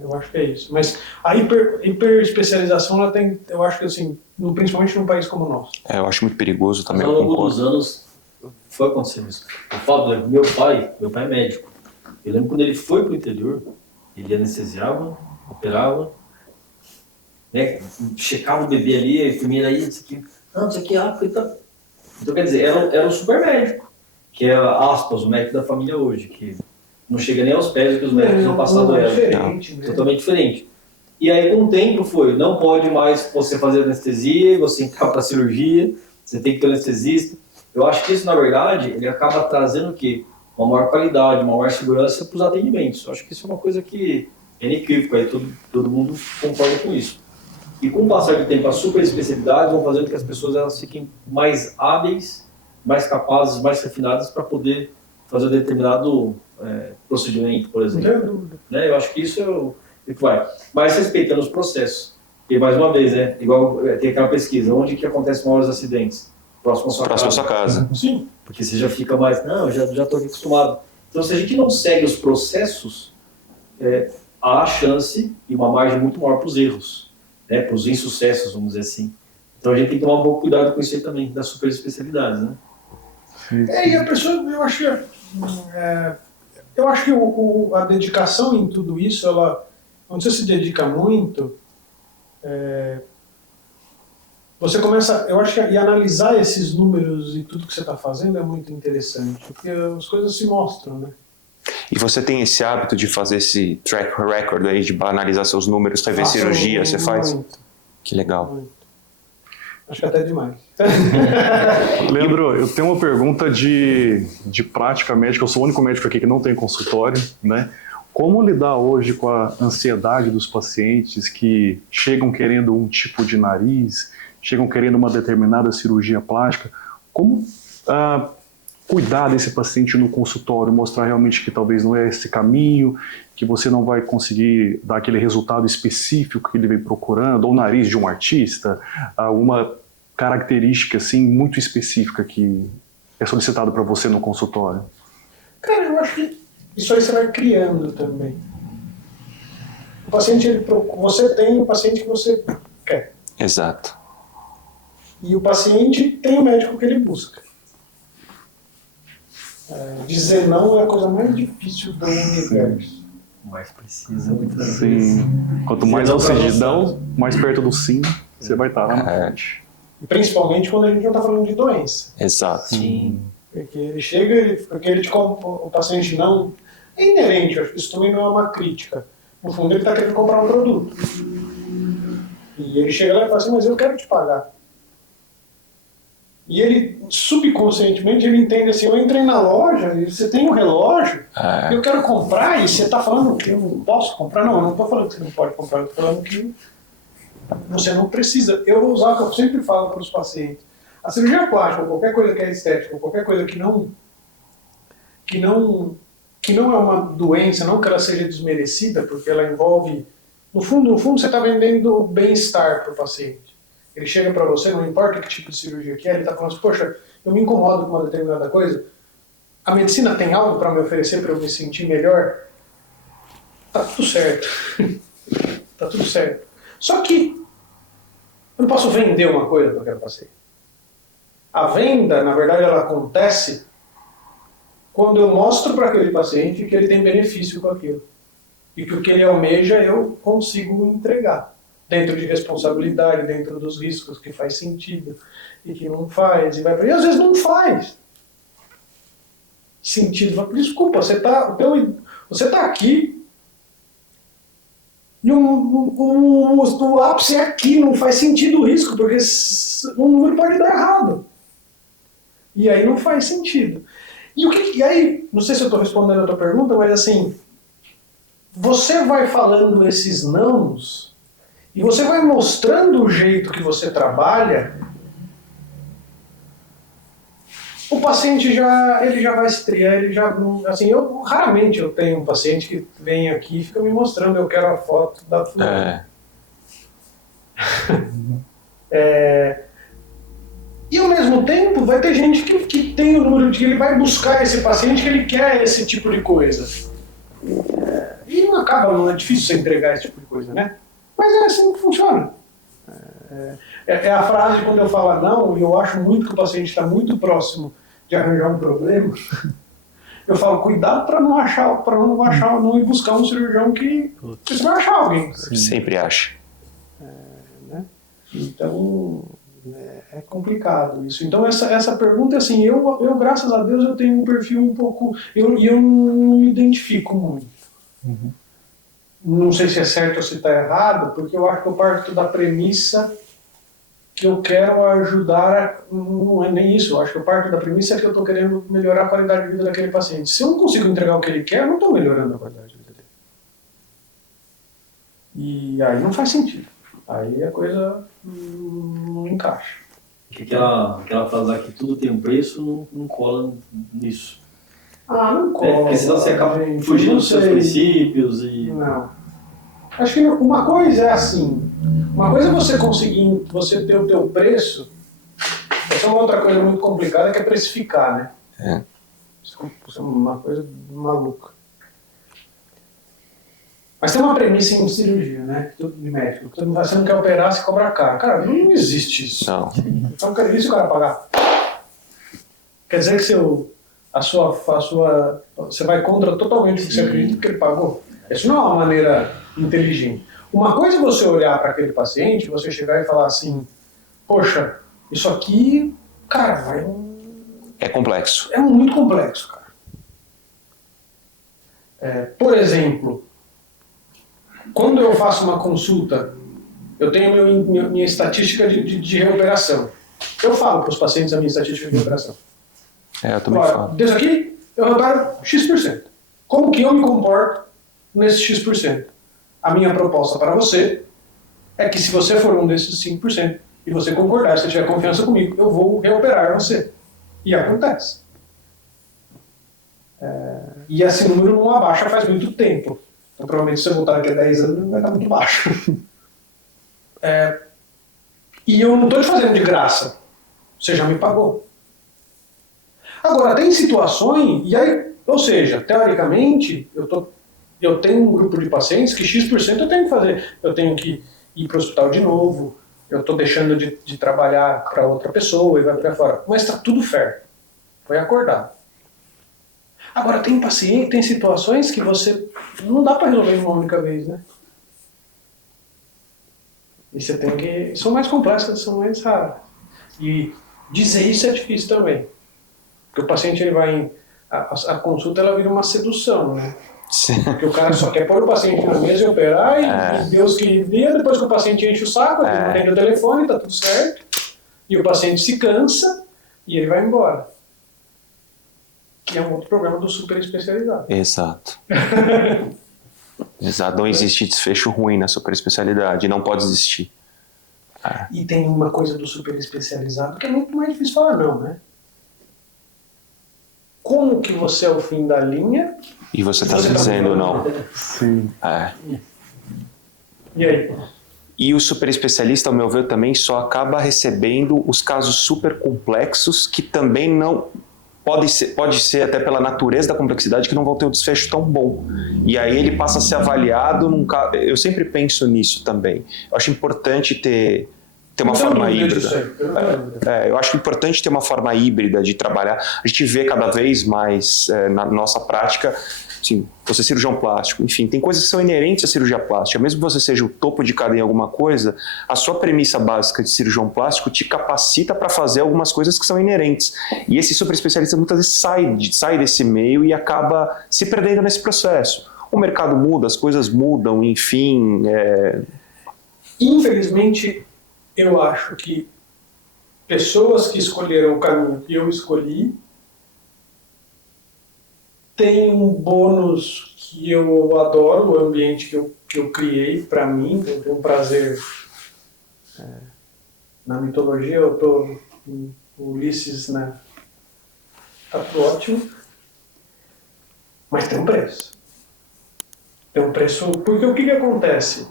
Eu acho que é isso. Mas a hiperespecialização, ela tem, eu acho que assim, principalmente num país como o nosso. Eu acho muito perigoso também. Mas Eu ao longo dos concordo. anos foi acontecendo isso. Eu falo, meu pai é médico. Eu lembro quando ele foi pro interior, ele anestesiava, operava, né, checava o bebê ali, a enfermeira aí, isso aqui, não, isso aqui, tá. Então quer dizer, era um super médico, que é, aspas, o médico da família hoje, que não chega nem aos pés do que os médicos no passado eram. Diferente, né? Totalmente diferente. E aí com o tempo foi, não pode mais você fazer anestesia, você entrar para cirurgia, você tem que ter um anestesista. Eu acho que isso, na verdade, ele acaba trazendo o quê? Uma maior qualidade, uma maior segurança para os atendimentos. Eu acho que isso é uma coisa que é inequívoca, aí todo mundo concorda com isso. E com o passar do tempo, as super especialidades vão fazendo com que as pessoas elas fiquem mais hábeis, mais capazes, mais refinadas para poder fazer um determinado procedimento, por exemplo. Não tem dúvida. Né? Eu acho que isso é o que vai. Mas respeitando os processos. E mais uma vez, né? Igual tem aquela pesquisa, onde que acontecem maiores acidentes? Próximo à sua casa. Sim. Porque você já fica mais, não, já estou aqui acostumado. Então, se a gente não segue os processos, há a chance e uma margem muito maior para os erros, né? Para os insucessos, vamos dizer assim. Então, a gente tem que tomar um pouco cuidado com isso aí também, das super especialidades, né? E a pessoa, eu acho que a dedicação em tudo isso, quando você se dedica muito, você começa, eu acho que e analisar esses números e tudo que você está fazendo é muito interessante, porque as coisas se mostram, né? E você tem esse hábito de fazer esse track record aí, de analisar seus números, rever Faço cirurgia, você faz? muito, Que legal. muito. Acho que até demais. Leandro, eu tenho uma pergunta de prática médica. Eu sou o único médico aqui que não tem consultório, né? Como lidar hoje com a ansiedade dos pacientes que chegam querendo um tipo de nariz, chegam querendo uma determinada cirurgia plástica? Como cuidar desse paciente no consultório, mostrar realmente que talvez não é esse caminho, que você não vai conseguir dar aquele resultado específico que ele vem procurando, ou o nariz de um artista, uma característica assim muito específica que é solicitado para você no consultório? Cara, eu acho que isso aí você vai criando também. O paciente, você tem o paciente que você quer. Exato. E o paciente tem o médico que ele busca. Dizer não é a coisa mais difícil do universo. Mais precisa, muitas vezes. Sim. Quanto mais você dá, mais perto do sim, você vai estar lá na frente. Principalmente quando a gente não está falando de doença. Exato. Sim. Porque ele chega, o paciente não... É inerente, acho que isso também não é uma crítica. No fundo, ele está querendo comprar um produto. E ele chega lá e fala assim, mas eu quero te pagar. E ele, subconscientemente, ele entende assim, eu entrei na loja, e você tem um relógio, eu quero comprar, e você está falando que eu não posso comprar? Não, eu não estou falando que você não pode comprar, eu estou falando que você não precisa. Eu vou usar o que eu sempre falo para os pacientes. A cirurgia plástica, ou qualquer coisa que é estética, ou qualquer coisa que não é uma doença, não que ela seja desmerecida, porque ela envolve... No fundo você está vendendo bem-estar para o paciente. Ele chega para você, não importa que tipo de cirurgia que é, ele está falando assim, poxa, eu me incomodo com uma determinada coisa, a medicina tem algo para me oferecer para eu me sentir melhor? Tá tudo certo. Tá tudo certo. Só que eu não posso vender uma coisa para aquele paciente. A venda, na verdade, ela acontece quando eu mostro para aquele paciente que ele tem benefício com aquilo. E que o que ele almeja eu consigo entregar. Dentro de responsabilidade, dentro dos riscos, que faz sentido e que não faz. E às vezes não faz sentido. Desculpa, você tá aqui e o ápice é aqui, não faz sentido o risco, porque o número pode dar errado. E aí não faz sentido. E aí, não sei se eu estou respondendo a tua pergunta, mas assim, você vai falando esses nãos e você vai mostrando o jeito que você trabalha o paciente ele já vai se triar, ele já não, assim, raramente eu tenho um paciente que vem aqui e fica me mostrando, eu quero a foto da fulana. E ao mesmo tempo vai ter gente que tem o número de que ele vai buscar esse paciente, que ele quer esse tipo de coisa. E não é difícil você entregar esse tipo de coisa, né? Mas é assim que funciona. É a frase quando eu falo não, e eu acho muito que o paciente está muito próximo de arranjar um problema, eu falo, cuidado para não ir buscar um cirurgião que você vai achar alguém. Sempre acha. Né? Então, é complicado isso. Então, essa pergunta, assim, eu, graças a Deus, eu tenho um perfil um pouco... Eu não me identifico muito. Não sei se é certo ou se está errado, porque eu acho que eu parto da premissa que eu quero ajudar, não é nem isso, eu acho que eu parto da premissa que eu estou querendo melhorar a qualidade de vida daquele paciente. Se eu não consigo entregar o que ele quer, eu não estou melhorando a qualidade de vida dele. E aí não faz sentido. Aí a coisa não encaixa. Aquela frase lá que tudo tem um preço, não cola nisso. Não cola. Porque senão você acaba fugindo dos seus princípios e... Não. Acho que uma coisa é assim, uma coisa é você conseguir, você ter o teu preço, essa é uma outra coisa muito complicada que é precificar, né? Isso é uma coisa maluca. Mas tem uma premissa em cirurgia, né? De médico, que você não quer operar, você cobra caro. Cara, não existe isso. Não. Então, e se o cara pagar? Quer dizer que você vai contra totalmente o que você acredita que ele pagou? Isso não é uma maneira inteligente. Uma coisa é você olhar para aquele paciente, você chegar e falar assim, poxa, isso aqui, cara, É complexo. é muito complexo, cara. Por exemplo, quando eu faço uma consulta, eu tenho minha estatística de recuperação. Eu falo para os pacientes a minha estatística de recuperação. Eu também falo. Desse aqui, eu recupero X%. Como que eu me comporto nesse X%? A minha proposta para você é que se você for um desses 5% e você concordar, se você tiver confiança comigo, eu vou reoperar você. E acontece. E esse número não abaixa faz muito tempo. Então, provavelmente, se você voltar daqui a 10 anos, vai estar muito baixo. E eu não estou te fazendo de graça. Você já me pagou. Agora, tem situações, e aí, ou seja, teoricamente, eu tenho um grupo de pacientes que X% eu tenho que fazer. Eu tenho que ir para o hospital de novo, eu estou deixando de trabalhar para outra pessoa e vai para fora. Mas está tudo fair. Foi acordado. Agora, tem situações que você não dá para resolver em uma única vez, né? E você tem que... São mais complexas, são mais raras. E dizer isso é difícil também. Porque o paciente, ele vai... A consulta, ela vira uma sedução, né? Sim. Porque o cara só quer pôr o paciente na mesa e operar, e Deus que via, depois que o paciente enche o saco, ele não atende o telefone, tá tudo certo, e o paciente se cansa, e ele vai embora. Que é um outro problema do super especializado. Exato. Exato. Não existe desfecho ruim na super especialidade, não pode existir. E tem uma coisa do super especializado que é muito mais difícil falar não, né? Como que você é o fim da linha... E você está dizendo não. Sim. E aí? E o super especialista, ao meu ver, também só acaba recebendo os casos super complexos que também não... Pode ser até pela natureza da complexidade que não vão ter um desfecho tão bom. E aí ele passa a ser avaliado num caso... Eu sempre penso nisso também. Eu acho importante ter uma forma híbrida. Eu acho importante ter uma forma híbrida de trabalhar. A gente vê cada vez mais na nossa prática, assim, você é cirurgião plástico, enfim, tem coisas que são inerentes à cirurgia plástica. Mesmo que você seja o topo de cadeia em alguma coisa, a sua premissa básica de cirurgião plástico te capacita para fazer algumas coisas que são inerentes. E esse super especialista muitas vezes sai desse meio e acaba se perdendo nesse processo. O mercado muda, as coisas mudam, enfim... Infelizmente, eu acho que pessoas que escolheram o caminho que eu escolhi têm um bônus que eu adoro, o ambiente que eu criei para mim, eu tenho um prazer. Na mitologia, o Ulisses, né, tá tudo ótimo, mas tem um preço. Tem um preço, porque o que acontece?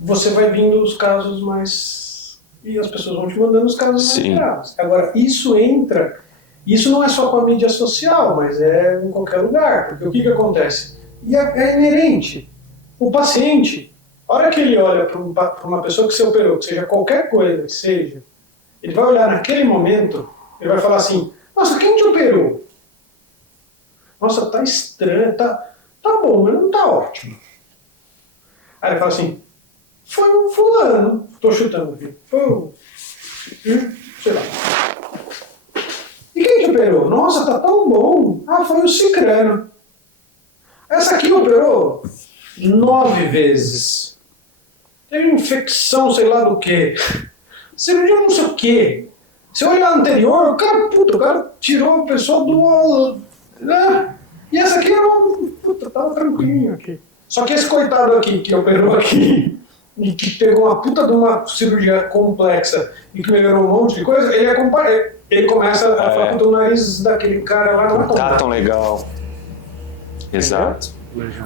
Você vai vindo os casos mais... e as pessoas vão te mandando os casos Sim. mais graves. Agora, isso não é só com a mídia social, mas é em qualquer lugar, porque o que acontece? E é inerente. O paciente, a hora que ele olha para uma pessoa que se operou, que seja qualquer coisa que seja, ele vai olhar naquele momento, ele vai falar assim, nossa, quem te operou? Nossa, tá estranho, tá bom, mas não tá ótimo. Aí ele fala assim, foi o fulano, tô chutando aqui, foi o... sei lá. E quem te operou? Nossa, tá tão bom. Ah, foi o cicrano. Essa aqui operou 9 vezes. Teve infecção, sei lá do que. Cirurgia não sei o que. Se olhar anterior, o cara tirou a pessoa do... E essa aqui era tava tranquilinho aqui. Só que esse coitado aqui, que operou aqui, e que pegou uma puta de uma cirurgia complexa e que melhorou um monte de coisa, ele começa a falar, puta, o nariz daquele cara lá não é Tá tão legal. Exato.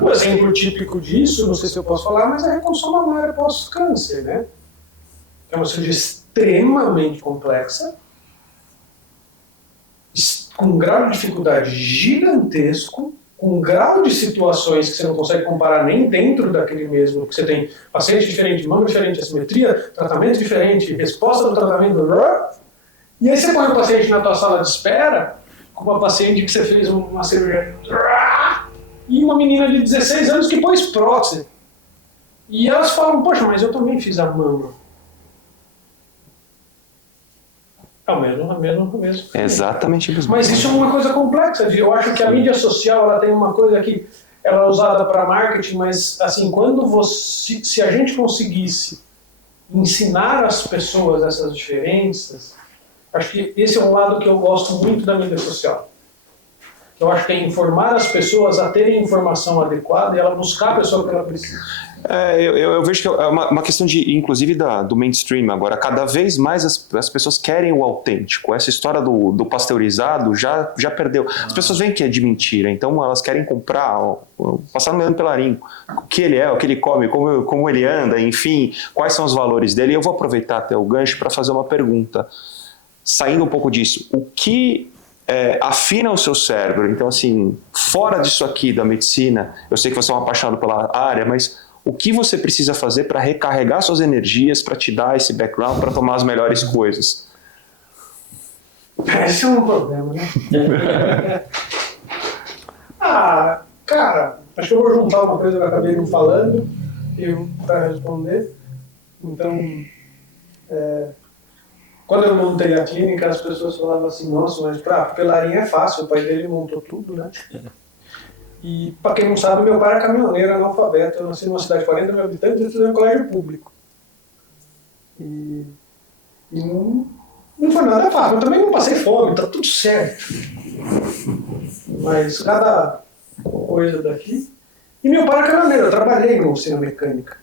Um exemplo típico disso, não sei se eu posso falar, mas é a reconstrução mamária pós-câncer, né? É uma cirurgia extremamente complexa, com um grau de dificuldade gigantesco, com um grau de situações que você não consegue comparar nem dentro daquele mesmo, que você tem paciente diferente, mama diferente, assimetria, tratamento diferente, resposta do tratamento, e aí você põe o paciente na tua sala de espera, com uma paciente que você fez uma cirurgia, e uma menina de 16 anos que pôs prótese. E elas falam, poxa, mas eu também fiz a mama. É o mesmo. É exatamente isso. Mas isso é uma coisa complexa. Eu acho que a mídia social ela tem uma coisa que ela é usada para marketing, mas assim, se a gente conseguisse ensinar as pessoas essas diferenças, acho que esse é um lado que eu gosto muito da mídia social. Eu acho que é informar as pessoas a terem informação adequada e ela buscar a pessoa que ela precisa. Eu vejo que é uma questão de, inclusive, do mainstream agora. Cada vez mais as pessoas querem o autêntico. Essa história do pasteurizado já perdeu. As pessoas veem que é de mentira, então elas querem comprar, passar no Leandro Pelarin, o que ele é, o que ele come, como ele anda, enfim, quais são os valores dele. E eu vou aproveitar até o gancho para fazer uma pergunta. Saindo um pouco disso, o que afina o seu cérebro? Então, assim, fora disso aqui da medicina, eu sei que você é um apaixonado pela área, mas o que você precisa fazer para recarregar suas energias, para te dar esse background, para tomar as melhores coisas? Esse é um problema, né? Cara, acho que eu vou juntar uma coisa que eu acabei não falando para responder. Então, quando eu montei a clínica, as pessoas falavam assim, nossa, mas Pelarin é fácil, o pai dele montou tudo, né? E, para quem não sabe, meu pai era caminhoneiro, analfabeto. Eu nasci numa cidade de 40 mil habitantes e estudei em um colégio público. E não foi nada fácil. Eu também não passei fome, tá tudo certo. Mas cada coisa daqui... E meu pai era caminhoneiro, eu trabalhei na oficina mecânica.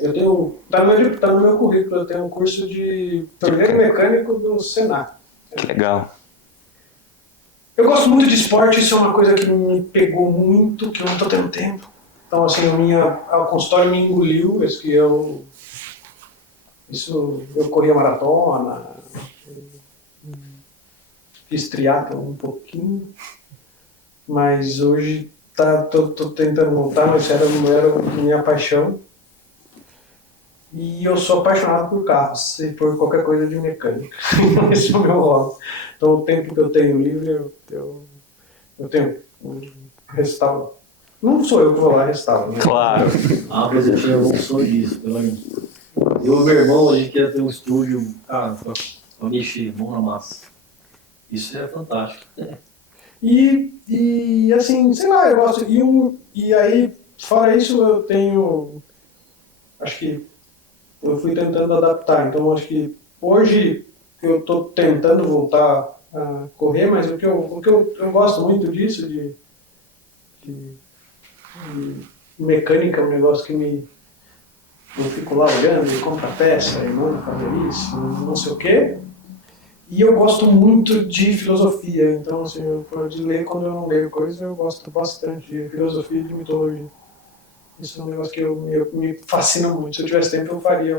Eu tenho... Tá no meu currículo, eu tenho um curso de torneiro mecânico do Senac. Que legal. Eu gosto muito de esporte, isso é uma coisa que me pegou muito, que eu não estou tendo tempo. Então, assim, o consultório me engoliu, eu corria maratona, fiz triatlo um pouquinho, mas hoje tô tentando montar, mas era minha paixão. E eu sou apaixonado por carros e por qualquer coisa de mecânica. Esse é o meu hobby. Então, o tempo que eu tenho livre, eu tenho um restauro. Não sou eu que vou lá restaurar. Né? Claro. Mas eu tinha um sonho disso, pelo menos. Eu e meu irmão, a gente queria ter um estúdio, cara, pra mexer, mão na massa. Isso é fantástico. E assim, sei lá, eu gosto. E aí, fora isso, eu tenho. Acho que eu fui tentando adaptar. Então, acho que hoje eu estou tentando voltar a correr, mas o que eu gosto muito disso, de mecânica, um negócio que eu fico lá olhando, e compra peça, e manda fazer isso, não sei o quê. E eu gosto muito de filosofia, então assim, eu pode ler quando eu não leio coisa, eu gosto bastante de filosofia e de mitologia. Isso é um negócio que me fascina muito. Se eu tivesse tempo, eu faria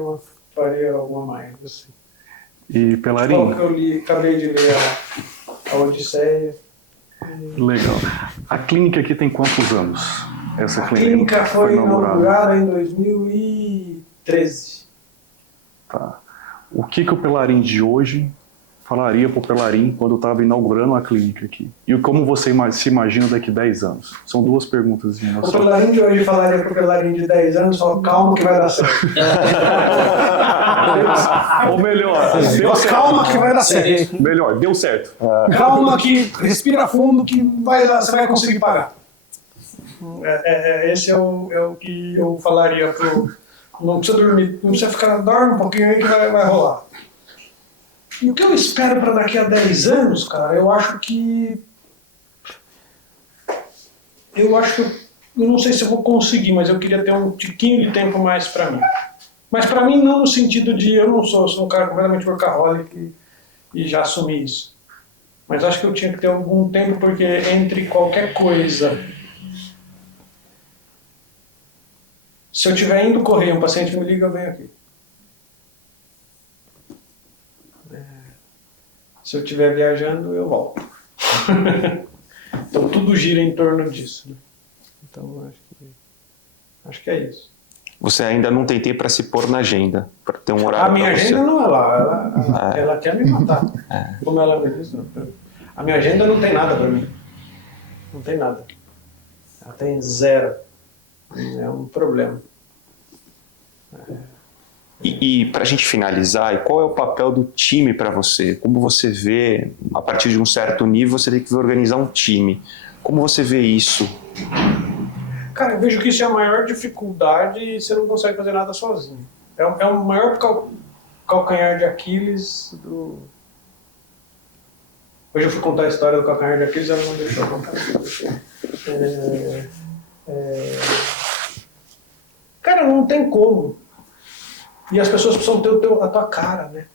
alguma mais. Assim. E Pelarin? Que eu acabei de ler a Odisseia. Legal. A clínica aqui tem quantos anos? Essa A clínica foi inaugurada em 2013. Tá. O que o Pelarin de hoje falaria para o Pelarin quando estava inaugurando a clínica aqui? E como você se imagina daqui a 10 anos? São duas perguntas. O Pelarin de hoje falaria para o Pelarin de 10 anos, só calma que vai dar certo. Ou melhor, calma que vai dar certo. Melhor, deu certo. Calma que respira fundo que você vai conseguir pagar. Esse é o que eu falaria pro... Não precisa dormir, não precisa ficar, dorme um pouquinho aí que vai rolar. E o que eu espero para daqui a 10 anos, cara, eu acho que... Eu não sei se eu vou conseguir, mas eu queria ter um tiquinho de tempo mais para mim. Mas para mim não no sentido de eu sou um cara completamente workaholic e já assumi isso. Mas acho que eu tinha que ter algum tempo, porque entre qualquer coisa... Se eu estiver indo correr, um paciente me liga, eu venho aqui. Se eu estiver viajando, eu volto. Então tudo gira em torno disso. Né? Então acho que é isso. Você ainda não tem tempo para se pôr na agenda, para ter um horário. A minha agenda não é lá, ela quer me matar. Como ela me disse. A minha agenda não tem nada para mim. Não tem nada. Ela tem zero. É um problema. E para a gente finalizar, qual é o papel do time para você? Como você vê, a partir de um certo nível, você tem que organizar um time. Como você vê isso? Cara, eu vejo que isso é a maior dificuldade e você não consegue fazer nada sozinho. É o maior calcanhar de Aquiles do... Hoje eu fui contar a história do calcanhar de Aquiles, ela não deixou eu contar. Cara, não tem como. E as pessoas precisam ter a tua cara, né?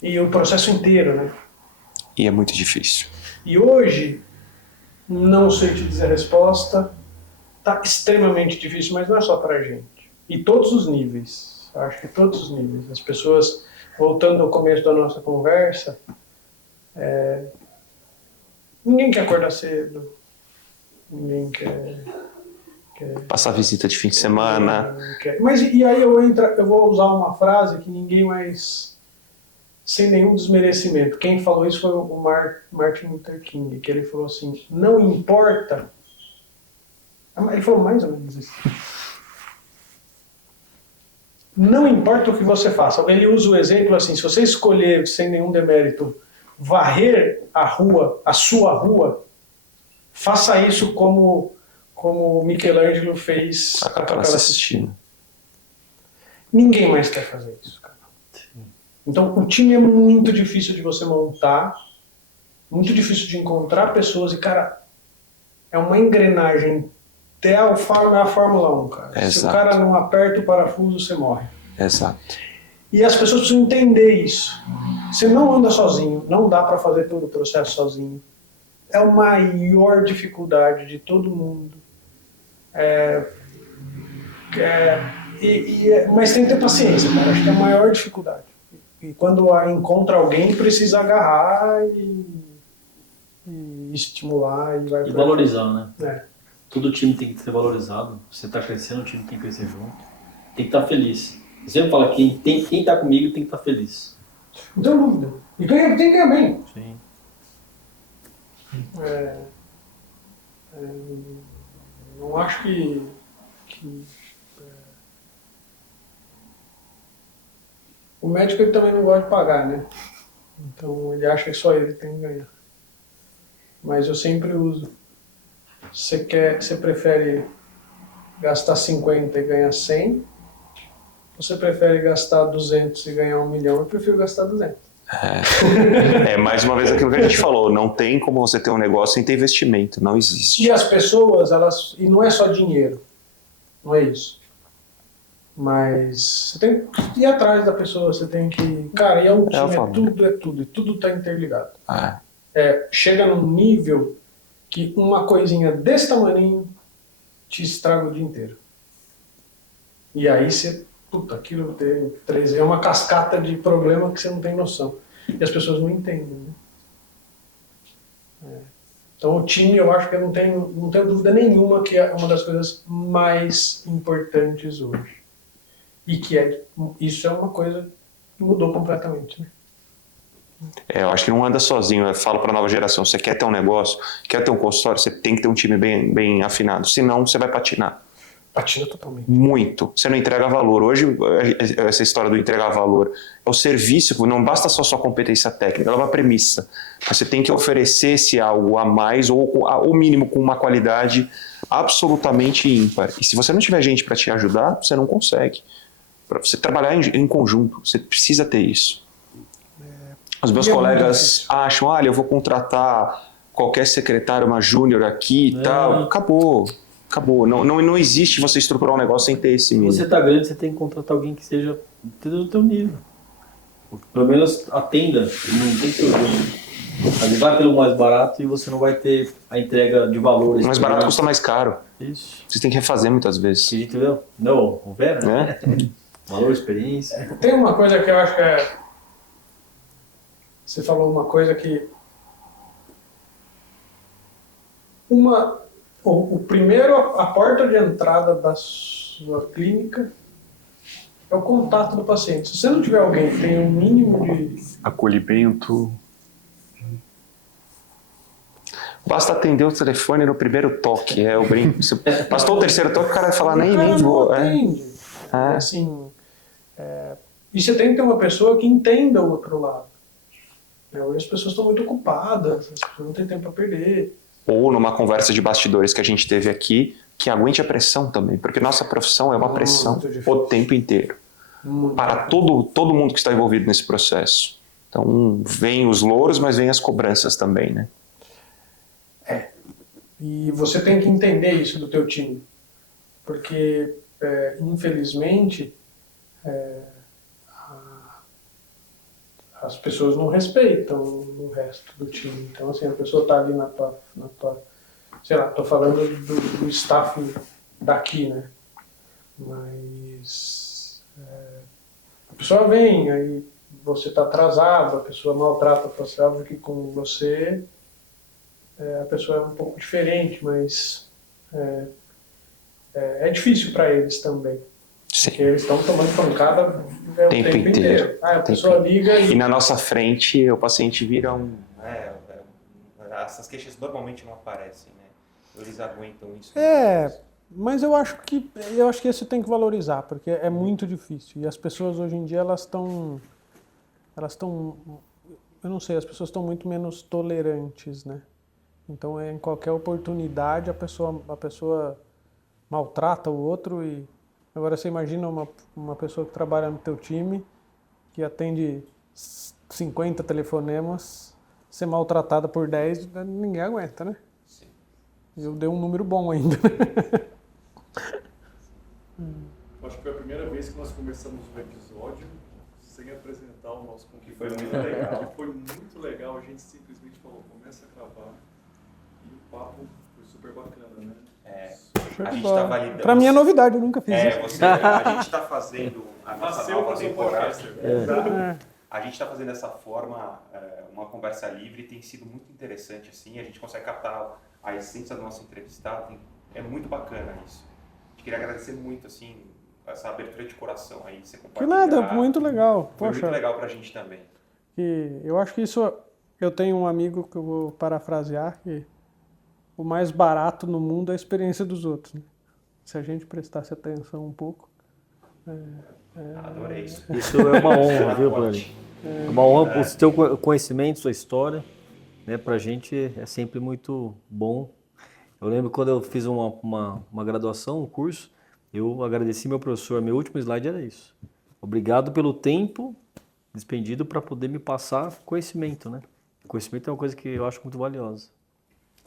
E o processo inteiro, né? E é muito difícil. E hoje, não sei te dizer a resposta, tá extremamente difícil, mas não é só pra gente. E todos os níveis, acho que todos os níveis. As pessoas, voltando ao começo da nossa conversa, ninguém quer acordar cedo, ninguém quer passar visita de fim de semana. Mas e aí eu vou usar uma frase que ninguém mais, sem nenhum desmerecimento. Quem falou isso foi o Martin Luther King, que ele falou assim, não importa. Ele falou mais ou menos isso. Não importa o que você faça. Ele usa o exemplo assim, se você escolher, sem nenhum demérito, varrer a sua rua, faça isso como Michelangelo fez a Capela Sistina. Ninguém mais quer fazer isso, cara. Então o time é muito difícil de você montar, muito difícil de encontrar pessoas e, cara, é uma engrenagem. Até a Fórmula 1, cara. Exato. Se o cara não aperta o parafuso, você morre. Exato. E as pessoas precisam entender isso. Você não anda sozinho, não dá para fazer todo o processo sozinho. É a maior dificuldade de todo mundo. Mas tem que ter paciência, cara. Acho que é a maior dificuldade. E quando encontra alguém, precisa agarrar e estimular e vai e valorizar, né? É. Todo time tem que ser valorizado. Você está crescendo, o time tem que crescer junto. Tem que estar feliz. Eu sempre falo que quem está comigo tem que estar feliz. Não tenho dúvida. E tem que ganhar bem. Sim. Não acho que o médico ele também não gosta de pagar, né? Então ele acha que só ele tem que ganhar. Mas eu sempre uso. Você prefere gastar 50 e ganhar 100? Você prefere gastar 200 e ganhar 1 milhão? Eu prefiro gastar 200. Mais uma vez aquilo que a gente falou, não tem como você ter um negócio sem ter investimento, não existe. E as pessoas, e não é só dinheiro, não é isso. Mas você tem que ir atrás da pessoa, você tem que... Cara, e é um time, e tudo tá interligado. Chega num nível que uma coisinha desse tamanho te estraga o dia inteiro. E aí você... Puta, aquilo tem 13... É uma cascata de problema que você não tem noção. E as pessoas não entendem, né? Então o time, eu acho que eu não tenho dúvida nenhuma que é uma das coisas mais importantes hoje. E que isso é uma coisa que mudou completamente, né? Eu acho que não anda sozinho. Eu falo para a nova geração, você quer ter um negócio, quer ter um consultório, você tem que ter um time bem afinado. Senão você vai patinar. Patina totalmente. Muito. Você não entrega valor. Hoje, essa história do entregar valor é o serviço, não basta só sua competência técnica, ela é uma premissa. Você tem que oferecer esse algo a mais, ou o mínimo com uma qualidade absolutamente ímpar. E se você não tiver gente para te ajudar, você não consegue. Para você trabalhar em conjunto, você precisa ter isso. Os meus colegas acham, olha, eu vou contratar qualquer secretário, uma júnior aqui e tal. Acabou. Não existe você estruturar um negócio sem ter esse mínimo. Se você tá grande, você tem que contratar alguém que seja do teu nível. Pelo menos atenda. Não tem que ser Ele vai pelo mais barato e você não vai ter a entrega de valores. O mais barato custa mais caro. Isso. Você tem que refazer muitas vezes. Entendeu? Não, o Vera, né? Valor, experiência. Tem uma coisa que eu acho que é... Você falou uma coisa que... a porta de entrada da sua clínica é o contato do paciente. Se você não tiver alguém que tenha um mínimo de... acolhimento. Basta atender o telefone no primeiro toque, o brinco. Bastou o terceiro toque, o cara vai falar nem vou. Assim, e você tem que ter uma pessoa que entenda o outro lado. Hoje as pessoas estão muito ocupadas, as pessoas não têm tempo para perder. Ou numa conversa de bastidores que a gente teve aqui, que aguente a pressão também, porque nossa profissão é uma pressão o tempo inteiro. Para todo mundo que está envolvido nesse processo. Então, vem os louros, mas vem as cobranças também, né? E você tem que entender isso do teu time. Porque, infelizmente, as pessoas não respeitam o resto do time. Então, assim, a pessoa está ali na tua... Sei lá, estou falando do staff daqui, né? Mas... a pessoa vem, aí você está atrasado, a pessoa maltrata você, óbvio que com você a pessoa é um pouco diferente, mas é difícil para eles também. Sim. Porque eles estão tomando pancada o tempo inteiro. A pessoa liga e na nossa frente o paciente vira essas queixas normalmente não aparecem, né? Eles aguentam isso. Mas eu acho que isso tem que valorizar, porque é muito difícil. E as pessoas hoje em dia, elas estão, eu não sei, as pessoas estão muito menos tolerantes, né? Então, em qualquer oportunidade, a pessoa maltrata o outro. E agora você imagina uma pessoa que trabalha no teu time, que atende 50 telefonemas, ser maltratada por 10, ninguém aguenta, né? Sim. Eu dei um número bom ainda. Acho que foi a primeira vez que nós começamos o episódio sem apresentar o nosso convidado. Foi muito legal. Foi muito legal, a gente simplesmente falou, começa a gravar. E o papo foi super bacana, né? A gente está validando. Pra mim é novidade, eu nunca fiz isso. A gente está fazendo a nossa nova temporada. A gente está fazendo dessa forma uma conversa livre, tem sido muito interessante assim. A gente consegue captar a essência do nosso entrevistado. É muito bacana isso. A gente queria agradecer muito assim essa abertura de coração aí, você compartilhar. Que nada, muito legal. Foi muito legal pra gente também. E eu acho que isso, eu tenho um amigo que eu vou parafrasear, que o mais barato no mundo é a experiência dos outros, né? Se a gente prestasse atenção um pouco. Adorei isso. Isso é uma honra, viu, Brani? É uma honra por seu conhecimento, sua história, né? Pra gente é sempre muito bom. Eu lembro quando eu fiz uma graduação, um curso, eu agradeci meu professor, meu último slide era isso. Obrigado pelo tempo despendido para poder me passar conhecimento, né? Conhecimento é uma coisa que eu acho muito valiosa.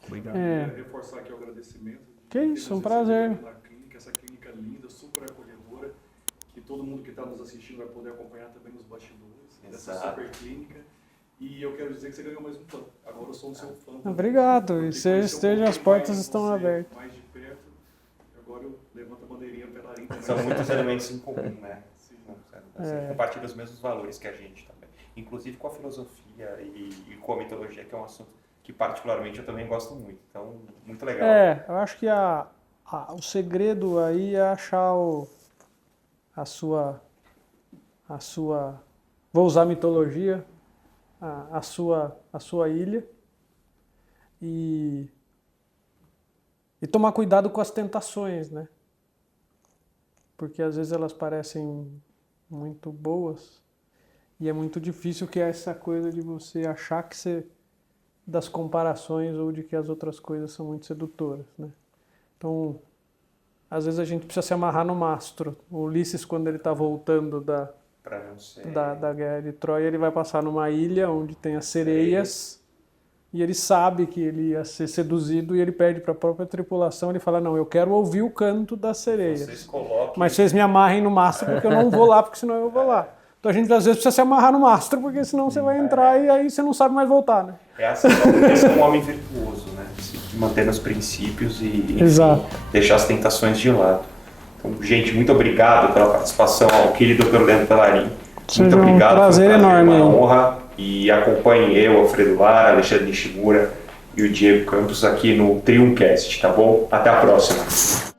Obrigado. Queria reforçar aqui o agradecimento. Que isso, um prazer. Na clínica, essa clínica linda, super acolhedora, que todo mundo que está nos assistindo vai poder acompanhar também nos bastidores dessa Exato. super clínica. E eu quero dizer que você ganhou mais um fã. Agora eu sou o seu fã. Obrigado, e Porque você conhecer um esteja, pouquinho as portas mais estão você, abertas. Mais de perto. Agora eu levanto a bandeirinha pela linha também. São muitos elementos em comum, né? Sim. Você compartilha os mesmos valores que a gente também. Inclusive com a filosofia e com a mitologia, que é um assunto que particularmente eu também gosto muito. Então, muito legal. Eu acho que o segredo aí é achar a sua, vou usar mitologia, a sua ilha e tomar cuidado com as tentações, né? Porque às vezes elas parecem muito boas e é muito difícil, que é essa coisa de você achar que você, das comparações ou de que as outras coisas são muito sedutoras, né? Então, às vezes a gente precisa se amarrar no mastro. O Ulisses, quando ele está voltando da guerra de Troia, ele vai passar numa ilha onde tem as sereias e ele sabe que ele ia ser seduzido e ele pede para a própria tripulação, ele fala, não, eu quero ouvir o canto das sereias, mas vocês me amarrem no mastro porque eu não vou lá, porque senão eu vou lá. Então a gente às vezes precisa se amarrar no mastro, porque senão você vai entrar e aí você não sabe mais voltar, né? É assim, porque você é um homem virtuoso, né? Se manter nos princípios e enfim, Exato. deixar as tentações de lado. Então, gente, muito obrigado pela participação, ao querido Dr. Leandro Pellarini. Muito obrigado, Um prazer foi enorme. uma honra. E acompanhem eu, Alfredo Lara, Alexandre Nishimura e o Diego Campos aqui no Triuncast, tá bom? Até a próxima.